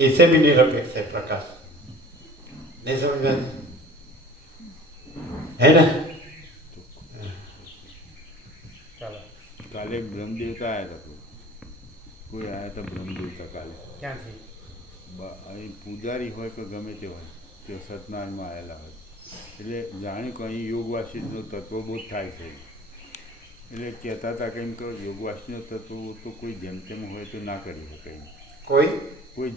इससे भी निरपेक्ष है प्रकाश। नहीं समझ में है ना। કાલે એક બ્રહ્મદેવતા આવ્યા હતા. કોઈ આવ્યા હતા બ્રહ્મદેવતા કાલે. ક્યાંથી? અહીં પૂજારી હોય કે ગમે તે હોય, તે સત્યનારાયણમાં આવેલા હોય, એટલે જાણે કે અહીં યોગવાસીનો તત્વબોધ થાય છે. એટલે કહેતા હતા કે એમ કે યોગવાસીનો તત્વ તો કોઈ જેમ તેમ હોય તો ના કરી શકે. કોઈ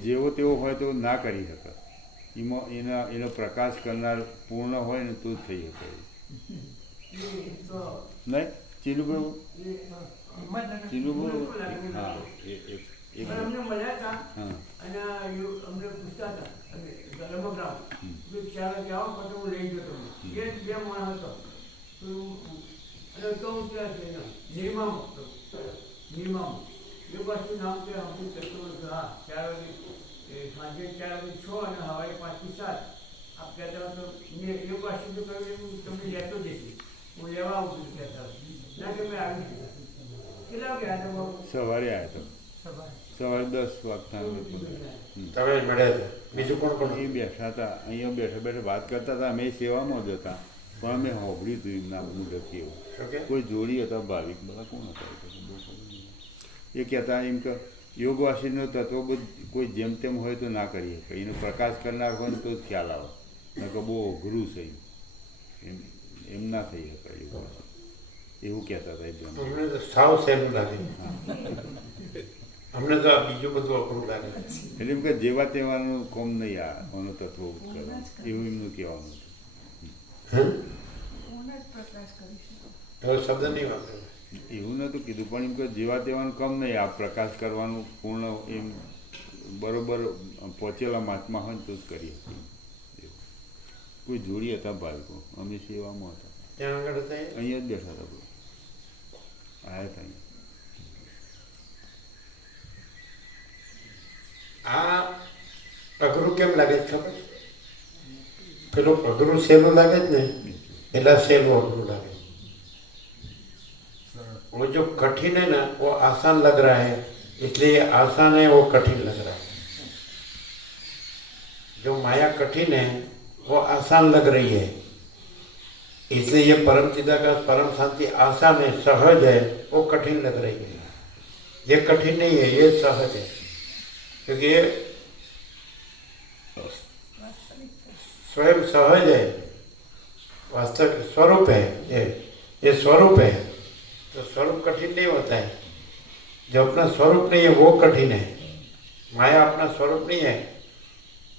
જેવો તેવો હોય તો ના કરી શકે. એનો પ્રકાશ કરનાર પૂર્ણ હોય ને તો જ થઈ શકે. નહીં ચીલુભાઈ, ચીલુભાઈ, હા અમને મળ્યા હતા હા અને અમને પૂછતા હતા રમકડાઓ, 4 વાગે આવો પછી હું લઈ ગયો તમને. એ બે માણસ હતો અને તો હું ત્યાં છે નિર્મામ એ પાછું નામ કે આપણું થતું હા 4 વાગે સાંજે 4 વાગે 6 અને સવારે 5 થી 7 આપ કહેતા હો તો એ પાછું તો કહ્યું હું તમને લેતો જઈશ, હું લેવા આવું છું કહેતા ના કે મેં આવી કેટલા વાગે આવ્યા હતા? સવારે આવ્યા હતા, સવારે 10 વાગતા તમે મળ્યા હતા, બીજું કોણ કોણ? એ બેઠા હતા, અહીંયા બેઠા બેઠા વાત કરતા હતા. અમે સેવામાં જ હતા, પણ અમે હોભળ્યું હતું એમના મુદથી એવું. કોઈ જોડી હતા ભાવિક, બધા કોણ હતા એ કહેતા એમ કે યોગવાસીનો તત્વબોધ કોઈ જેમ તેમ હોય તો ના કરી શકે, એનો પ્રકાશ કરનાર હોય ને તો જ ખ્યાલ આવે, ન કે બહુ અઘરું છે એમ ના થઈ શકે યોગવાસી, એવું કહેતા હતા. અમને તો સાવ સહેલું લાગે, અમને તો આ બીજું બધું અઘરું લાગે. એટલે એમ કે જેવા તેવાનું કોમ નહીં આનો તત્વ કરવા, એવું એમનું કહેવાનું હતું. પૂર્ણ જ પ્રકાશ કરી શકો. એવો શબ્દ નહીં વાપરેલો. એવું નહોતું કીધું, પણ એમ કે જેવા તેવાનું કમ નહીં, આ પ્રકાશ કરવાનું પૂર્ણ એમ બરોબર પહોંચેલા મહાત્મા હોય ને તો જ કરીએ. કોઈ જોડી હતા બાળકો, અમે સેવામાં હતા, ત્યાં આગળ હતા અહીંયા જ બેઠા હતા, બોલો આવ્યા હતા અહીંયા. આ અઘરું કેમ લાગે છે ખબર? પેલું અઘરું સહેલું લાગે જ ને, એટલે સહેલું अघरू लागे. वो जो कठिन है ना वो आसान लग रहा है, इसलिए आसान है वो कठिन लग रहा है. जो माया कठिन है वो आसान लग रही है, इसलिए ये परम चिदाकाश परम शांति आसान है, सहज है, वो कठिन लग रही है. ये कठिन नहीं है, ये सहज है, क्योंकि ये स्वयं सहज है, वास्तविक स्वरूप है. ये स्वरूप है, तो स्वरूप कठिन नहीं होता है. जो अपना स्वरूप नहीं है वो कठिन है. माया अपना स्वरूप नहीं है,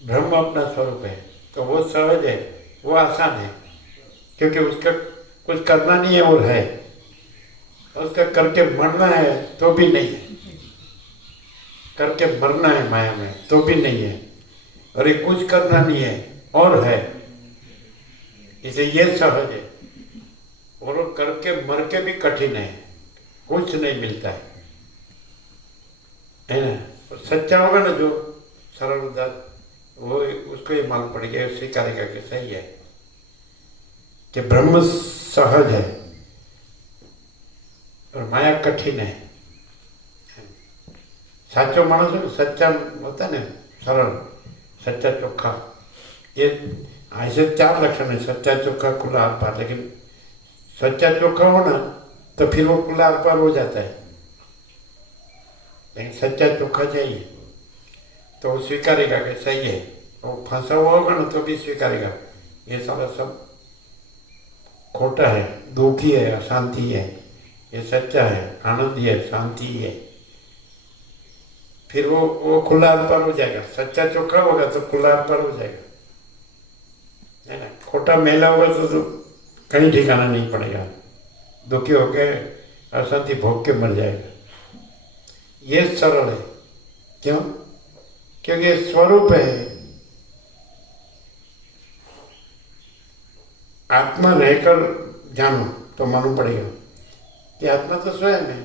ब्रह्म अपना स्वरूप है, तो वो सहज है, वो आसान है, क्योंकि उसका कुछ करना नहीं है और है, उसका करके मरना है तो भी नहीं है, करके मरना है माया में तो भी नहीं है, और ये कुछ करना नहीं है और है, इसे ये सहज है। और वो करके मर के भी कठिन है, कुछ नहीं मिलता है ना। और सच्चा होगा ना जो सरल उदार, वो उसको ये मालूम पड़ गया, स्वीकारेगा कि सही है कि ब्रह्म सहज है और माया कठिन है। साचो मानस है, सच्चा होता है ना, सरल, सच्चा चोखा, ये ऐसे 4 लक्षण है, सच्चा चोखा, खुला आर पार। लेकिन सच्चा चोखा हो ना तो फिर वो खुला आर पार हो जाता है, लेकिन सच्चा चोखा चाहिए तो वो स्वीकारेगा कि सही है। वो फंसा हुआ होगा ना तो भी स्वीकारेगा ये सारा सब खोटा है, दुखी है, अशांति है, ये सच्चा है, आनंद है, शांति है। फिर वो खुला आर पार हो जाएगा। सच्चा चोखा होगा तो खुला आर पार हो जाएगा, है ना। खोटा मेला होगा तो कहीं ठिकाना नहीं पड़ेगा, दुखी होके अशांति भोग के मर जाएगा। ये सरल है, क्यों? क्योंकि ये स्वरूप है। आत्मा रहकर जानो तो मालूम पड़ेगा कि आत्मा तो स्वयं है,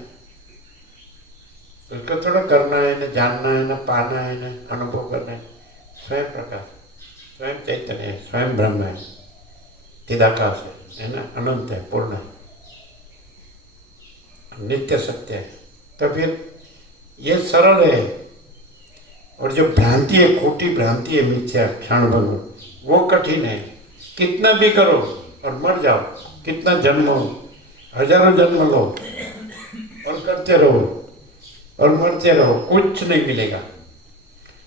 उसको थोड़ा करना है, न जानना है, न पाना है, न अनुभव करना है। स्वयं प्रकाश, स्वयं चैतन्य है, स्वयं ब्रह्म है, चिदाकाश है ना, अनंत है, पूर्ण है, नित्य सत्य है। तो फिर ये सरल है। और जो भ्रांति है, खोटी भ्रांति है, मिथ्या क्षण भंग, वो कठिन है। कितना भी करो और मर जाओ, कितना जन्म हो, हजारों जन्म लो और करते रहो और मरते रहो, कुछ नहीं मिलेगा।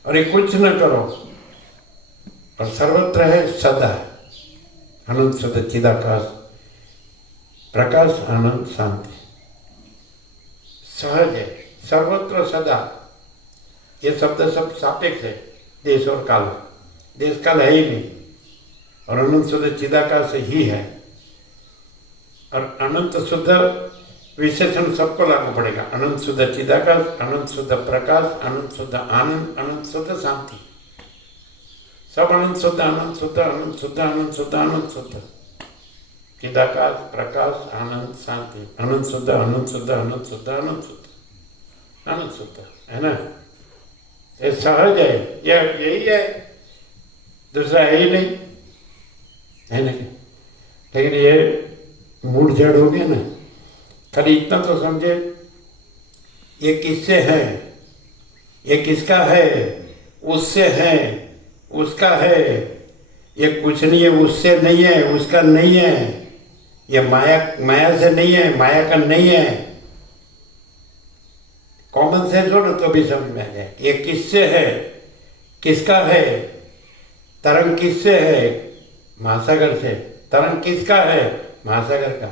और ये कुछ न करो और सर्वत्र है सदा, अनंत सदा चिदाकाश, प्रकाश, आनंद, शांति, सहज है, सर्वत्र सदा। ये शब्द सब सापेक्ष है, देश और काल, देश काल है ही नहीं, और अनंत शुद्ध चिदाकाश ही है। और अनंत शुद्ध विशेषण सबको लागू पड़ेगा, अनंत शुद्ध चिदाकाश, अनंत शुद्ध प्रकाश, अनंत शुद्ध आनंद, अनंत शुद्ध शांति, सब अनंत शुद्ध, अनंत शुद्ध, अनंत शुद्ध, अनंत शुद्ध, अनंत शुद्ध, चिदाकाश, प्रकाश, आनंद, शांति, अनंत शुद्ध, अनंत शुद्ध, अनंत शुद्ध, अनंत शुद्ध, अनंत शुद्ध, है ना। ये सहज है, यही है, दूसरा है ही नहीं, है ना। लेकिन ये मूड जड़ हो गया ना। खाली इतना तो समझे, ये किससे है, ये किसका है, उससे है, उसका है, ये कुछ नहीं है, उससे नहीं है, उसका नहीं है, ये माया से नहीं है, माया का नहीं है। कॉमन सेंस हो ना तो भी समझ में आ जाए ये किससे है, किसका है। तरंग किससे है, महासागर से। तरंग किसका है, महासागर का।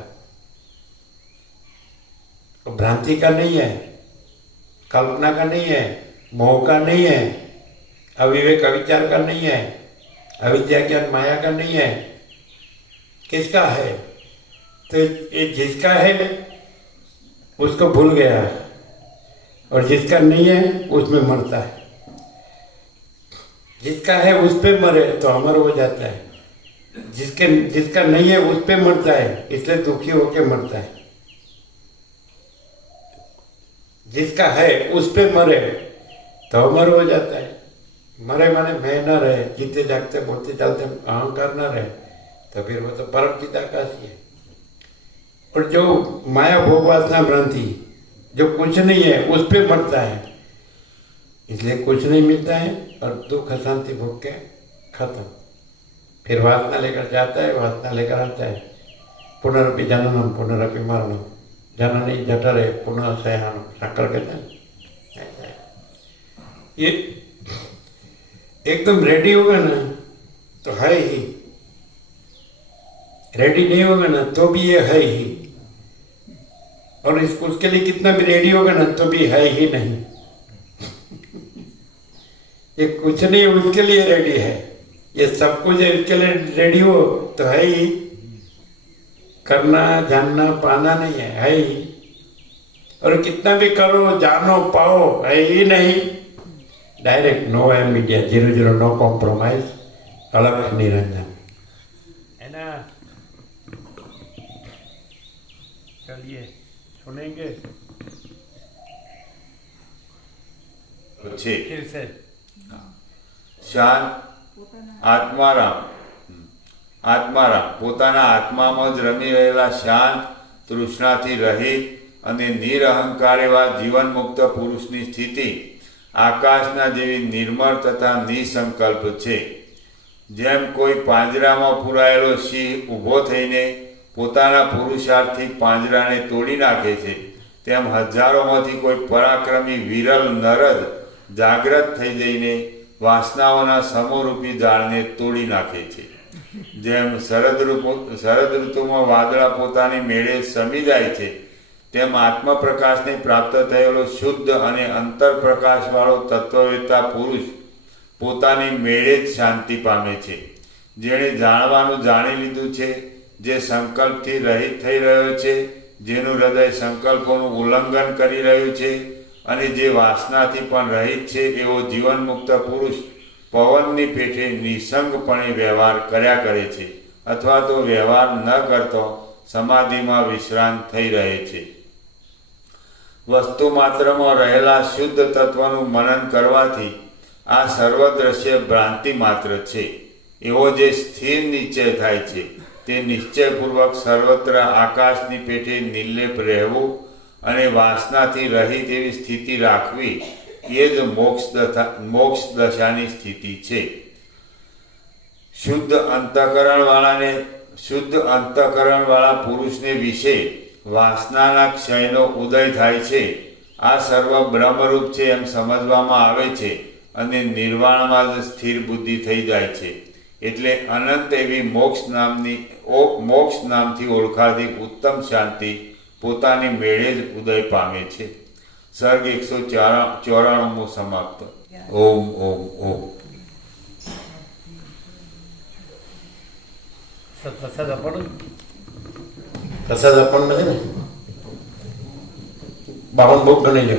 तो भ्रांति का नहीं है, कल्पना का नहीं है, मोह का नहीं है, अविवेक अविचार का नहीं है, अविद्या ज्ञान माया का नहीं है। किसका है? तो ये जिसका है उसको भूल गया है, और जिसका नहीं है उसमें मरता है। जिसका है उस पे मरे तो अमर हो जाता है, जिसका नहीं है उस पे मरता है, इसलिए दुखी होके मरता है। जिसका है उस पे मरे तो अमर हो जाता है। मरे माने मैं न रहे, जीते जागते बोलते चलते अहंकार न रहे, तो फिर वो तो परम चिदाकाश ही है। और जो माया भोग वासना भ्रांति जो कुछ नहीं है उस पे मरता है, इसलिए कुछ नहीं मिलता है और दुख अशांति भोग के खत्म। फिर वासना लेकर जाता है, वासना लेकर आता है। पुनरपि जननम पुनरपि मरणम, जननी जठरे पुनः शयनम, शंकर कहते हैं। ये एकदम रेडी होगा ना तो है ही, रेडी नहीं होगा ना तो भी ये है ही, और उसके लिए कितना भी रेडी होगा ना तो भी है ही नहीं। ये कुछ नहीं उसके लिए रेडी है, ये सब कुछ है उसके लिए रेडी हो तो है ही, करना जानना पाना नहीं है ही। और कितना भी करो जानो पाओ है ही नहीं। Direct no media 00 no compromise अलग निरंजन है ना। चलिए सुनेंगे છે फिर से। શાંત પોતાના આત્મારામ પોતાના આત્મામાં જ રમી રહેલા શાંત, તૃષ્ણાથી રહિત અને નિરહંકાર એવા જીવનમુક્ત પુરુષની સ્થિતિ આકાશના જેવી નિર્મળ તથા નિસંકલ્પ છે। જેમ કોઈ પાંજરામાં પૂરાયેલો સિંહ ઊભો થઈને પોતાના પુરુષાર્થથી પાંજરાને તોડી નાખે છે, તેમ હજારોમાંથી કોઈ પરાક્રમી વિરલ નર જ જાગ્રત થઈ જઈને વાસનાઓના સમૂહરૂપી જાળને તોડી નાખે છે। જેમ શરદ ઋતુમાં વાદળા પોતાની મેળે શમી જાય છે, તેમ આત્મપ્રકાશને પ્રાપ્ત થયેલો શુદ્ધ અને અંતરપ્રકાશવાળો તત્વવેત્તા પુરુષ પોતાની મેળે જ શાંતિ પામે છે। જેણે જાણવાનું જાણી લીધું છે, જે સંકલ્પથી રહિત થઈ રહ્યો છે, જેનું હૃદય સંકલ્પોનું ઉલ્લંઘન કરી રહ્યું છે અને જે વાસનાથી પણ રહિત છે, એવો જીવનમુક્ત પુરુષ પવનની પેઠે નિસંગપણે વ્યવહાર કર્યા કરે છે અથવા તો વ્યવહાર ન કરતો સમાધિમાં વિશ્રાંત થઈ રહે છે। વસ્તુ માત્રમાં રહેલા શુદ્ધ તત્વનું મનન કરવાથી આ સર્વદ્રશ્ય ભ્રાંતિ માત્ર છે એવો જે સ્થિર નિશ્ચય થાય છે, તે નિશ્ચયપૂર્વક સર્વત્ર આકાશની પેઠે નિર્લેપ રહેવું અને વાસનાથી રહિત એવી સ્થિતિ રાખવી એ જ મોક્ષ દશાની સ્થિતિ છે। શુદ્ધ અંતઃકરણવાળા પુરુષને વિશે વાસનાના ક્ષયનો ઉદય થાય છે। આ સર્વ બ્રહ્મરૂપ છે એમ સમજવામાં આવે છે અને નિર્વાણમાં જ સ્થિર બુદ્ધિ થઈ જાય છે। એટલે અનંત એવી મોક્ષ નામથી ઓળખાતી ઉત્તમ શાંતિ પોતાની મેળે જ ઉદય પામે છે। સર્ગ 194 સમાપ્ત। ઓમ ઓમ ઓમ। પ્રસાદ આપણ નથી ને, 52 બુક ગણી લો।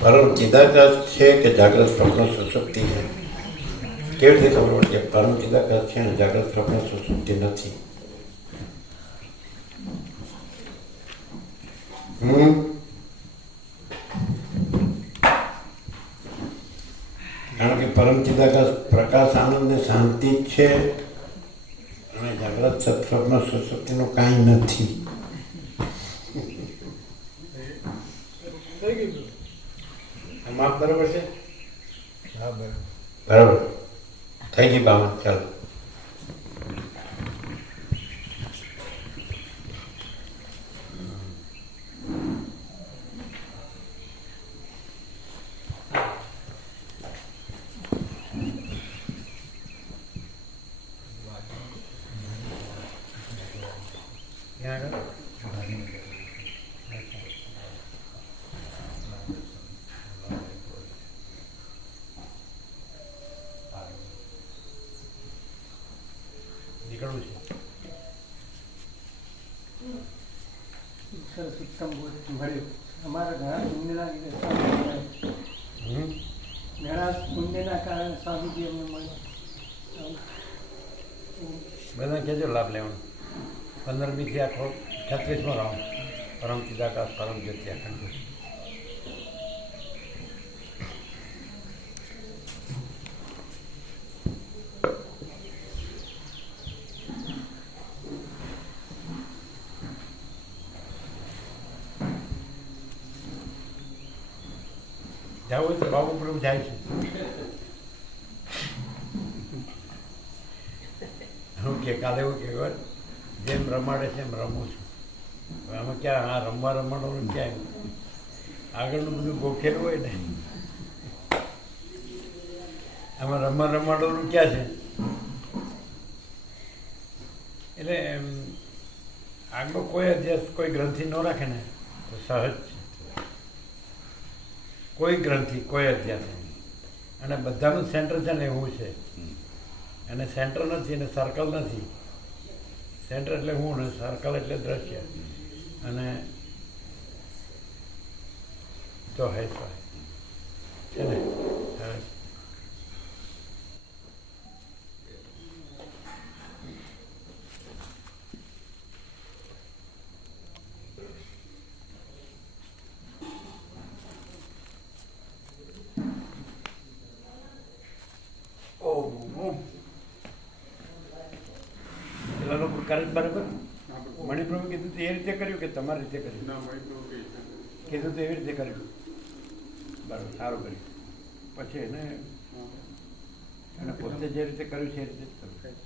परम चिदाकाश है कि जागृत स्वप्न सुसुप्ति है? केवी रीते खबर पड़े कि परम चिदाकाश है ने जागृत स्वप्न सुसुप्ति नहीं? कारण के परम चिदाकाश प्रकाश आनंद ने शांति है અને જાગ્રત સ્વપ્ન સુસુપ્તિનું કાંઈ નથી। માપ બરાબર છે? હા બરાબર થઈ ગઈ 52। ચાલો નીકળવું છે। સરસ ઉત્તમ મળ્યું। અમારા ઘણા પુણ્યના લીધે ઘણા પુણ્યના કારણે સ્વામીજી અમને મળ્યા। બધા કહેજો લાભ લેવાનો। 15મીથી આખો 36મો રાઉન્ડ પરમ ચિદાકાશ પરમ જ્યોતિ અખંડ જ્યોતિ। જવું હોય તો બાબુ પ્રભુ જાય છે। હું કે કાલે એવું કહેવાય જેમ રમાડે છે એમ રમું છું. હવે આમાં ક્યાં આ રમવાનું ક્યાં આગળનું બધું ગોખેલું હોય ને આમાં રમાડવાનું ક્યાં છે. એટલે આગળ કોઈ અધ્યાસ કોઈ ગ્રંથિ ન રાખે ને તો સહજ છે. કોઈ ગ્રંથિ કોઈ અધ્યાસ અને બધાનું સેન્ટર છે ને એવું છે. અને સેન્ટર નથી અને સર્કલ નથી. સેન્ટર એટલે હું ને સર્કલ એટલે દ્રશ્ય અને તો હે છે ને. પેલા લોકો કરે જ બરાબર. મણિપ્રભુ કીધું તો એ રીતે કર્યું કે તમારી રીતે કર્યું? કીધું તો એવી રીતે કર્યું. બરાબર, સારું કર્યું. પછી એને પોતે જે રીતે કર્યું છે એ રીતે જ કર્યું.